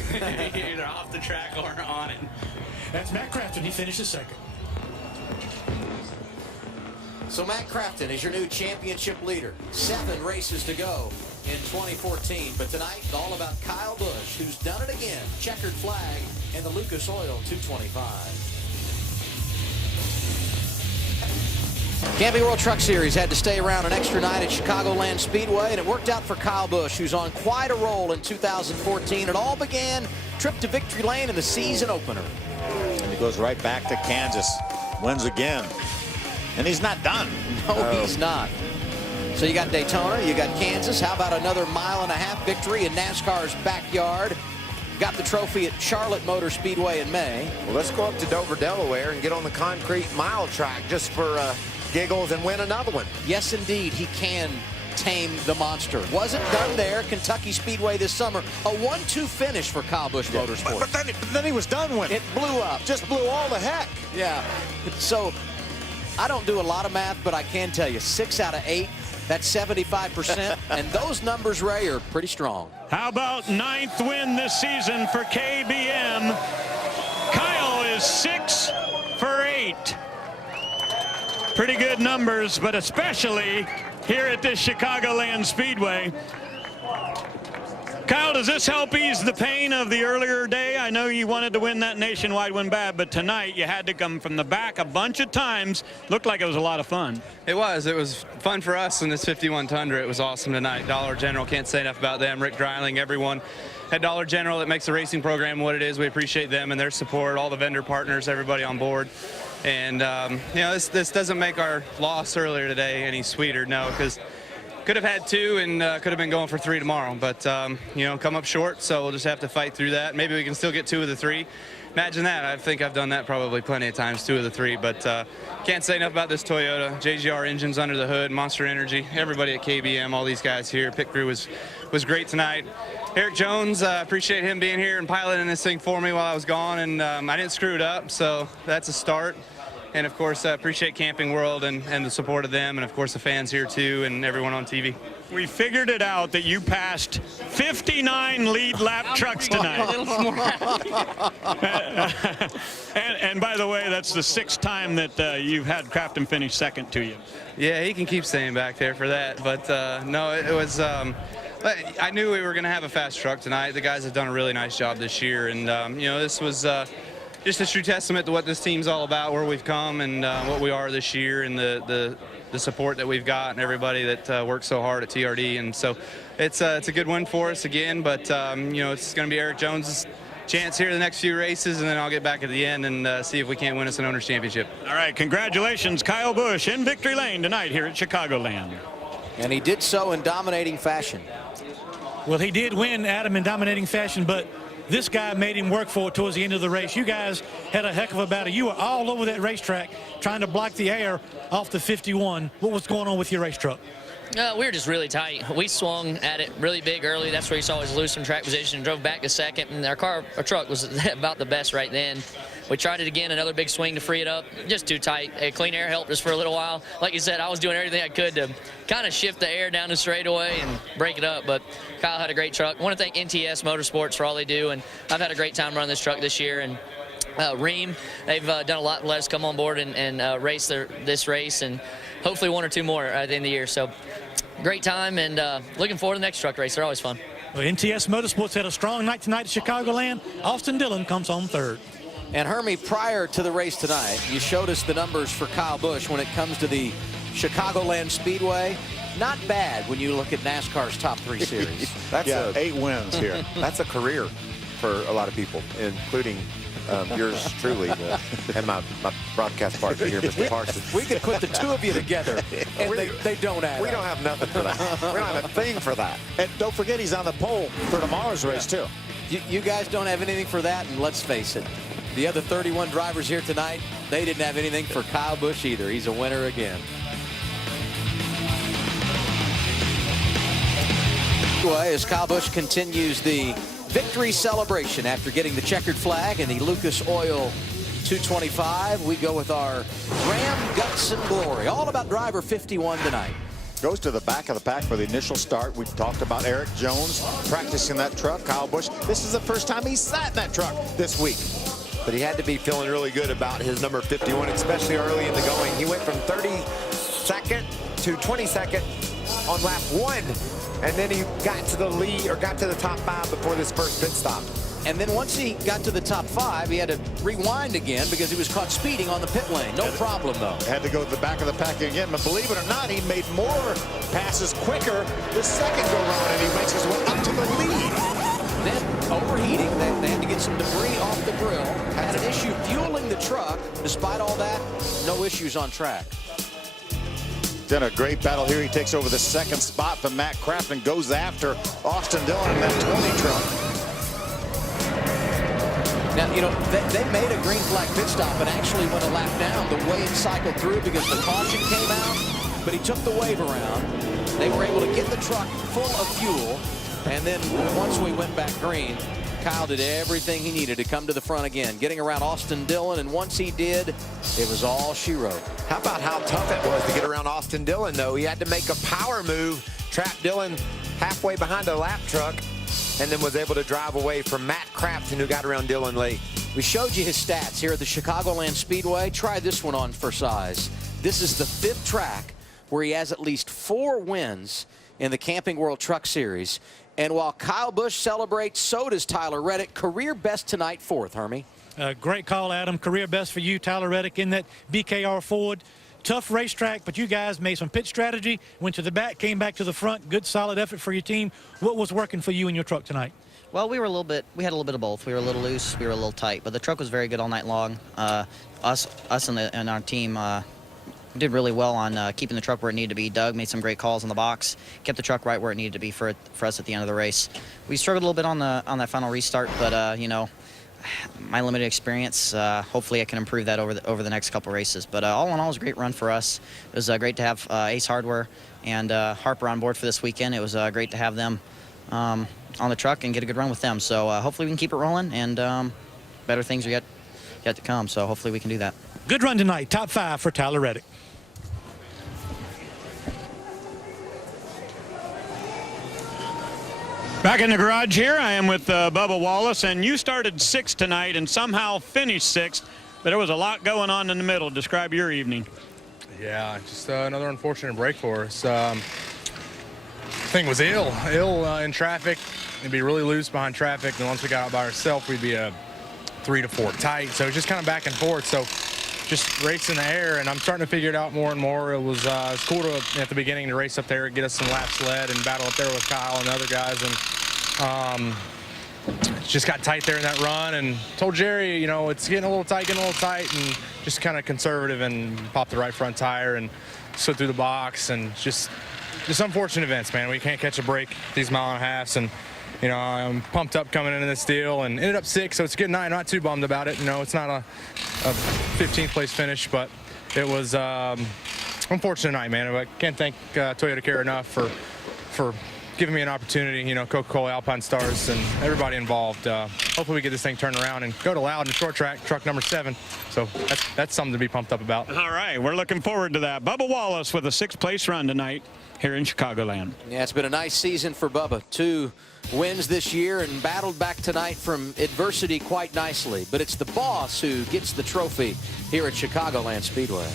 either off the track or on it. That's Matt Crafton. He finishes second. So Matt Crafton is your new championship leader. 7 races to go in 2014. But tonight, all about Kyle Busch, who's done it again. Checkered flag and the Lucas Oil 225. Camping World Truck Series had to stay around an extra night at Chicagoland Speedway, and it worked out for Kyle Busch, who's on quite a roll in 2014. It all began trip to Victory Lane in the season opener. And he goes right back to Kansas, wins again. And he's not done. No, he's not. So you got Daytona, you got Kansas. How about another 1.5-mile victory in NASCAR's backyard? Got the trophy at Charlotte Motor Speedway in May. Well, let's go up to Dover, Delaware, and get on the concrete mile track just for giggles and win another one. Yes, indeed, he can tame the monster. Wasn't done there. Kentucky Speedway this summer. A 1-2 finish for Kyle Busch Motorsports. But then he was done with it. It blew up. Just blew all the heck. Yeah. So I don't do a lot of math, but I can tell you 6 out of 8. That's 75%. And those numbers, Ray, are pretty strong. How about 9th win this season for KBM? Kyle is 6 for 8. Pretty good numbers, but especially here at this Chicagoland Speedway. Kyle, does this help ease the pain of the earlier day? I know you wanted to win that nationwide win bad, but tonight you had to come from the back a bunch of times. Looked like it was a lot of fun. It was fun for us in this 51 Tundra. It was awesome tonight. Dollar General, can't say enough about them. Rick Dreiling, everyone at Dollar General that makes the racing program what it is. We appreciate them and their support, all the vendor partners, everybody on board. And, you know, this doesn't make our loss earlier today any sweeter, no, because could have had 2 and could have been going for 3 tomorrow. But, you know, come up short, so we'll just have to fight through that. Maybe we can still get 2 of the 3. Imagine that. I think I've done that probably plenty of times, 2 of the 3. But can't say enough about this Toyota. JGR engines under the hood, Monster Energy, everybody at KBM, all these guys here. Pit crew was great tonight. Eric Jones, appreciate him being here and piloting this thing for me while I was gone, and I didn't screw it up, so that's a start. And, of course, I appreciate Camping World and the support of them, and, of course, the fans here, too, and everyone on TV. We figured it out that you passed 59 lead lap trucks tonight. And by the way, that's the 6th time that you've had Crafton finish second to you. Yeah, he can keep staying back there for that. But, no, it was I knew we were going to have a fast truck tonight. The guys have done a really nice job this year. And, you know, this was just a true testament to what this team's all about, where we've come and what we are this year, and the support that we've got and everybody that works so hard at TRD. And so it's a good win for us again. But, you know, it's going to be Eric Jones' chance here the next few races, and then I'll get back at the end and see if we can't win us an Owners Championship. All right, congratulations, Kyle Busch in Victory Lane tonight here at Chicagoland. And he did so in dominating fashion. Well, he did win, Adam, in dominating fashion, but this guy made him work for it towards the end of the race. You guys had a heck of a battle. You were all over that racetrack trying to block the air off the 51. What was going on with your race truck? We were just really tight. We swung at it really big early. That's where you saw us lose some track position and drove back to second. And our truck was about the best right then. We tried it again, another big swing to free it up. Just too tight. Clean air helped us for a little while. Like you said, I was doing everything I could to kind of shift the air down the straightaway and break it up. But Kyle had a great truck. I want to thank NTS Motorsports for all they do. And I've had a great time running this truck this year. And Ream, they've done a lot to let us come on board and race this race, and hopefully 1 or 2 more at the end of the year. So great time, and looking forward to the next truck race. They're always fun. Well, NTS Motorsports had a strong night tonight at Chicagoland. Austin Dillon comes home third. And Hermie, prior to the race tonight, you showed us the numbers for Kyle Busch when it comes to the Chicagoland Speedway. Not bad when you look at NASCAR's top 3 series. That's 8 wins here. That's a career for a lot of people, including yours truly and my broadcast partner here, Mr. Parsons. We could put the two of you together, and they don't add We up. don't have nothing for that. We don't have a thing for that. And don't forget, he's on the pole for tomorrow's race, too. You guys don't have anything for that, and let's face it, the other 31 drivers here tonight, they didn't have anything for Kyle Busch either. He's a winner again. As Kyle Busch continues the victory celebration after getting the checkered flag and the Lucas Oil 225, we go with our Ram Guts and Glory. All about driver 51 tonight. Goes to the back of the pack for the initial start. We've talked about Eric Jones practicing that truck. Kyle Busch, this is the first time he's sat in that truck this week. But he had to be feeling really good about his number 51, especially early in the going. He went from 32nd to 22nd on lap 1. And then he got to the lead, or got to the top 5 before this first pit stop. And then once he got to the top 5, he had to rewind again because he was caught speeding on the pit lane. No problem, though. Had to go to the back of the pack again, but believe it or not, he made more passes quicker the second go-round, and he makes his way up to the lead. Then overheating, they had to get some debris off the grill. Had an issue fueling the truck. Despite all that, no issues on track. Done a great battle here. He takes over the second spot, but Matt Crafton goes after Austin Dillon in that 20 truck. Now, you know, they made a green flag pit stop and actually went a lap down the way it cycled through because the caution came out, but he took the wave around. They were able to get the truck full of fuel, and then once we went back green, Kyle did everything he needed to come to the front again, getting around Austin Dillon, and once he did, it was all she wrote. How about how tough it was to get around Austin Dillon, though? He had to make a power move, trap Dillon halfway behind a lap truck, and then was able to drive away from Matt Crafton, who got around Dillon late. We showed you his stats here at the Chicagoland Speedway. Try this one on for size. This is the 5th track where he has at least 4 wins in the Camping World Truck Series. And while Kyle Busch celebrates, so does Tyler Reddick. Career best tonight, 4th, Hermie. Great call, Adam. Career best for you, Tyler Reddick, in that BKR Ford. Tough racetrack, but you guys made some pit strategy, went to the back, came back to the front. Good, solid effort for your team. What was working for you in your truck tonight? Well, we had a little bit of both. We were a little loose, we were a little tight, but the truck was very good all night long. Us and our team did really well on keeping the truck where it needed to be. Doug made some great calls on the box, kept the truck right where it needed to be for us at the end of the race. We struggled a little bit on that final restart, but you know, my limited experience, hopefully I can improve that over the next couple races. But all in all, it was a great run for us. It was great to have Ace Hardware and Harper on board for this weekend. It was great to have them on the truck and get a good run with them. So hopefully we can keep it rolling, and better things are yet to come. So hopefully we can do that. Good run tonight. Top 5 for Tyler Reddick. Back in the garage here, I am with Bubba Wallace, and you started 6th tonight and somehow finished 6th, but there was a lot going on in the middle. Describe your evening. Yeah, just another unfortunate break for us. Thing was ill in traffic. It'd be really loose behind traffic, and once we got out by ourselves, we'd be a 3 to 4 tight. So just kind of back and forth. So just race in the air, and I'm starting to figure it out more and more. It was cool to, at the beginning, to race up there, get us some laps led, and battle up there with Kyle and the other guys. And just got tight there in that run, and told Jerry, you know, it's getting a little tight, and just kind of conservative and popped the right front tire and slid through the box, and just unfortunate events, man. We can't catch a break these mile and a halves, and you know, I'm pumped up coming into this deal, and ended up 6th, so it's a good night. I'm not too bummed about it. You know, it's not a 15th place finish, but it was unfortunate night, man. I can't thank Toyota Care enough for giving me an opportunity. You know, Coca-Cola, Alpine Stars, and everybody involved. Hopefully we get this thing turned around and go to Loudon short track, truck number 7. So that's something to be pumped up about. All right, we're looking forward to that. Bubba Wallace with a 6th place run tonight here in Chicagoland. Yeah, it's been a nice season for Bubba. 2 wins this year and battled back tonight from adversity quite nicely. But it's the boss who gets the trophy here at Chicagoland Speedway.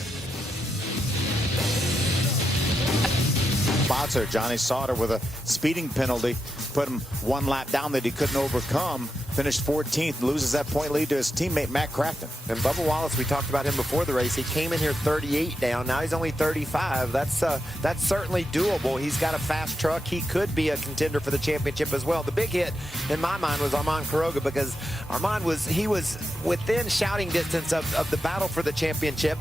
spots there. Johnny Sauter with a speeding penalty put him one lap down that he couldn't overcome. Finished 14th, loses that point lead to his teammate Matt Crafton. And Bubba Wallace, we talked about him before the race. He came in here 38 down. Now he's only 35. That's certainly doable. He's got a fast truck. He could be a contender for the championship as well. The big hit in my mind was Armand Quiroga, because Armand was within shouting distance of the battle for the championship,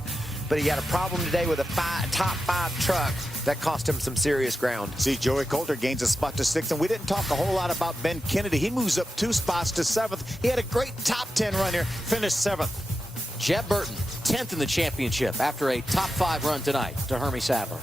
but he had a problem today with a top 5 truck that cost him some serious ground. See, Joey Coulter gains a spot to 6th, and we didn't talk a whole lot about Ben Kennedy. He moves up 2 spots to 7th. He had a great top 10 run here, finished 7th. Jeb Burton, 10th in the championship after a top 5 run tonight to Hermie Sadler.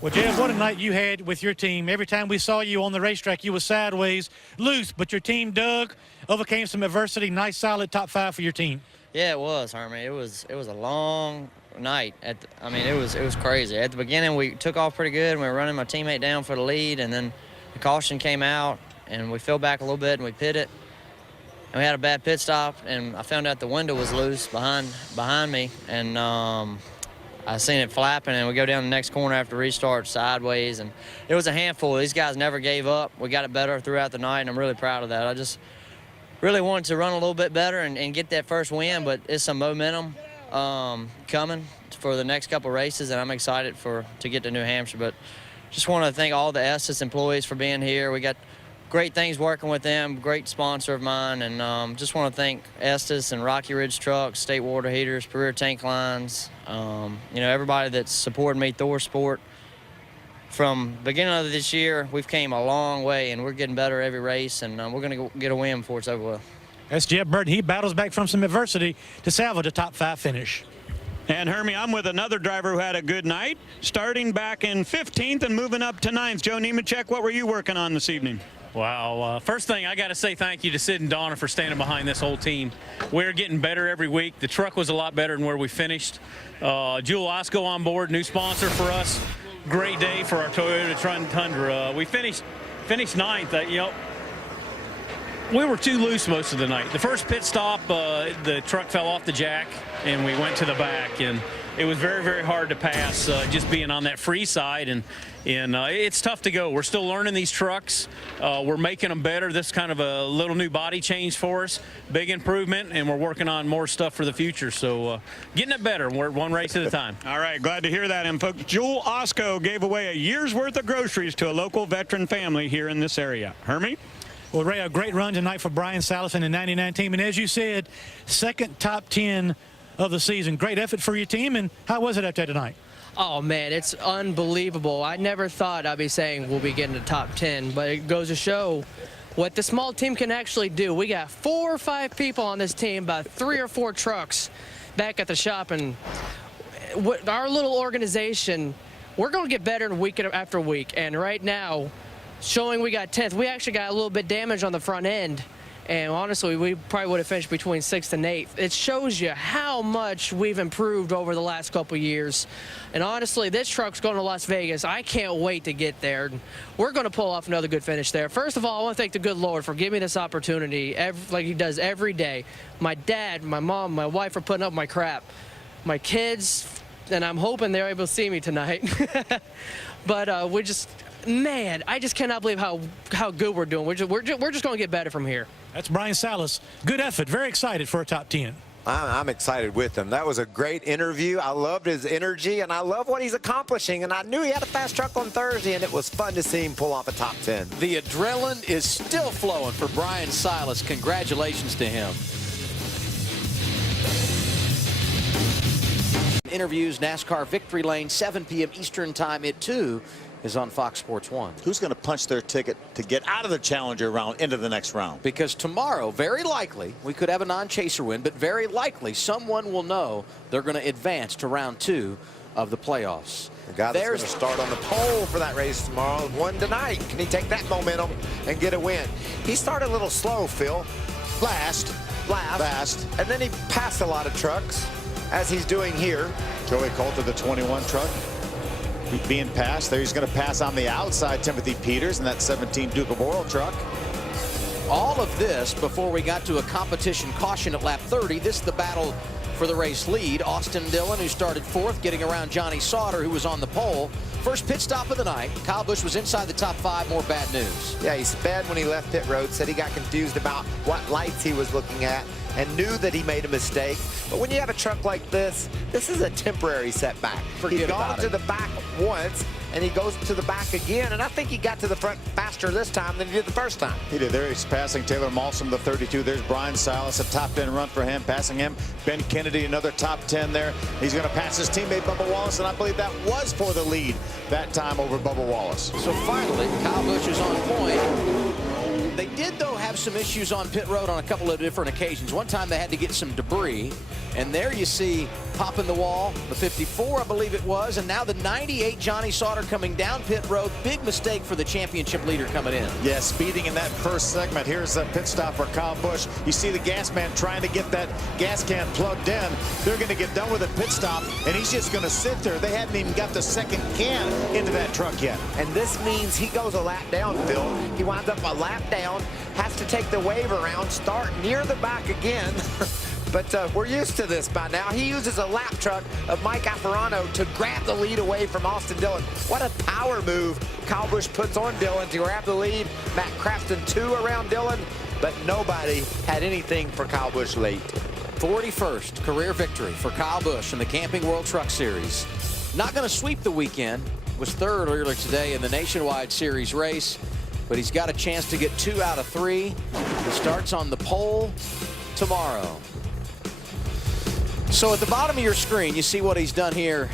Well, Jeb, what a night you had with your team. Every time we saw you on the racetrack, you were sideways, loose, but your team dug, overcame some adversity. Nice, solid top 5 for your team. Yeah, it was, Hermie. It was a long night. I mean, it was crazy. At the beginning, we took off pretty good, and we were running my teammate down for the lead, and then the caution came out, and we fell back a little bit, and we pitted. And we had a bad pit stop, and I found out the window was loose behind me, and I seen it flapping, and we go down the next corner after restart sideways, and it was a handful. These guys never gave up. We got it better throughout the night, and I'm really proud of that. I just really wanted to run a little bit better and get that first win, but it's some momentum coming for the next couple races, and I'm excited to get to New Hampshire. But just want to thank all the Estes employees for being here. We got great things working with them, great sponsor of mine, and just want to thank Estes and Rocky Ridge Trucks, State Water Heaters, Career Tank Lines, everybody that's supported me, Thor Sport. From beginning of this year, we've came a long way, and we're getting better every race, and we're going to get a win before it's over with. That's Jeb Burton. He battles back from some adversity to salvage a top 5 finish. And Hermie, I'm with another driver who had a good night, starting back in 15th and moving up to 9th. Joe Nemechek, what were you working on this evening? Wow. First thing, I got to say thank you to Sid and Donna for standing behind this whole team. We're getting better every week. The truck was a lot better than where we finished. Jewel Osco on board, new sponsor for us. Great day for our Toyota Tundra. We finished 9th. We were too loose most of the night. The first pit stop, the truck fell off the jack, and we went to the back, and it was very, very hard to pass, just being on that free side, and it's tough to go. We're still learning these trucks. We're making them better. This is kind of a little new body change for us, big improvement, and we're working on more stuff for the future. So getting it better. We're one race at a time. All right, glad to hear that. And folks, Jewel Osco gave away a year's worth of groceries to a local veteran family here in this area. Hermie? Well, Ray, a great run tonight for Brian Salas and the 99 team. And as you said, second top 10 of the season. Great effort for your team. And how was it out there tonight? Oh, man, it's unbelievable. I never thought I'd be saying we'll be getting the top 10, but it goes to show what the small team can actually do. We got 4 or 5 people on this team, about 3 or 4 trucks back at the shop, and our little organization, we're going to get better week after week. And right now, showing we got 10th, we actually got a little bit damaged on the front end. And honestly, we probably would have finished between 6th and 8th. It shows you how much we've improved over the last couple years. And honestly, this truck's going to Las Vegas. I can't wait to get there. We're going to pull off another good finish there. First of all, I want to thank the good Lord for giving me this opportunity, like he does every day. My dad, my mom, my wife are putting up my crap. My kids, and I'm hoping they're able to see me tonight. But man, I just cannot believe how good we're doing. We're just going to get better from here. That's Brian Salas. Good effort. Very excited for a top 10. I'm excited with him. That was a great interview. I loved his energy, and I love what he's accomplishing. And I knew he had a fast truck on Thursday, and it was fun to see him pull off a top 10. The adrenaline is still flowing for Brian Salas. Congratulations to him. Interviews, NASCAR Victory Lane, 7 p.m. Eastern Time at 2 is on Fox Sports 1. Who's going to punch their ticket to get out of the Challenger round into the next round? Because tomorrow, very likely, we could have a non-chaser win, but very likely someone will know they're going to advance to round 2 of the playoffs. The guy that's going to start on the pole for that race tomorrow won tonight. Can he take that momentum and get a win? He started a little slow, Phil. Last. And then he passed a lot of trucks, as he's doing here. Joey Coulter, the 21 truck, being passed there. He's going to pass on the outside Timothy Peters in that 17 Duke of Oil truck. All of this before we got to a competition caution at lap 30. This is the battle for the race lead. Austin Dillon, who started 4th, getting around Johnny Sauter, who was on the pole. first pit stop of the night. Kyle Busch was inside the top 5. More bad news. Yeah, he sped when he left pit road, said he got confused about what lights he was looking at and knew that he made a mistake. But when you have a truck like this is a temporary setback. He's gone to the back once, and he goes to the back again, and I think he got to the front faster this time than he did the first time. He did. There he's passing Taylor Malsom, the 32. There's Brian Salas, a top 10 run for him, passing him. Ben Kennedy, another top 10 there. He's going to pass his teammate Bubba Wallace, and I believe that was for the lead that time over Bubba Wallace. So finally, Kyle Busch is on point. They did, though, have some issues on pit road on a couple of different occasions. One time they had to get some debris, and there you see popping the wall, the 54, I believe it was, and now the 98 Johnny Sauter coming down pit road. Big mistake for the championship leader coming in. Yeah, speeding in that first segment. Here's a pit stop for Kyle Busch. You see the gas man trying to get that gas can plugged in. They're going to get done with a pit stop, and he's just going to sit there. They hadn't even got the second can into that truck yet. And this means he goes a lap down, Phil. He winds up a lap down, has to take the wave around, start near the back again. But we're used to this by now. He uses a lap truck of Mike Afferano to grab the lead away from Austin Dillon. What a power move Kyle Busch puts on Dillon to grab the lead. Matt Crafton 2 around Dillon, but nobody had anything for Kyle Busch late. 41st career victory for Kyle Busch in the Camping World Truck Series. Not going to sweep the weekend. Was third earlier today in the Nationwide Series race, but he's got a chance to get 2 out of 3. He starts on the pole tomorrow. So at the bottom of your screen, you see what he's done here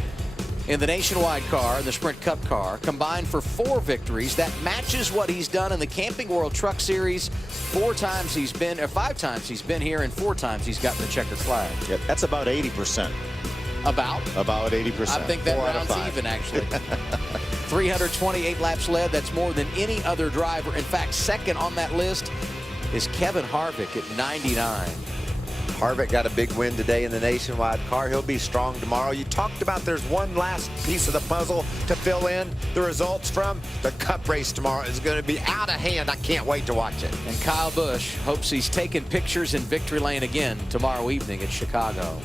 in the Nationwide car, the Sprint Cup car, combined for 4 victories. That matches what he's done in the Camping World Truck Series. 5 times he's been here, and 4 times he's gotten the checkered flag. Yeah, that's about 80%. About 80%. I think that rounds even, actually. 328 laps led. That's more than any other driver. In fact, second on that list is Kevin Harvick at 99. Harvick got a big win today in the Nationwide car. He'll be strong tomorrow. You talked about there's one last piece of the puzzle to fill in the results from. The Cup race tomorrow is going to be out of hand. I can't wait to watch it. And Kyle Busch hopes he's taking pictures in victory lane again tomorrow evening at Chicago.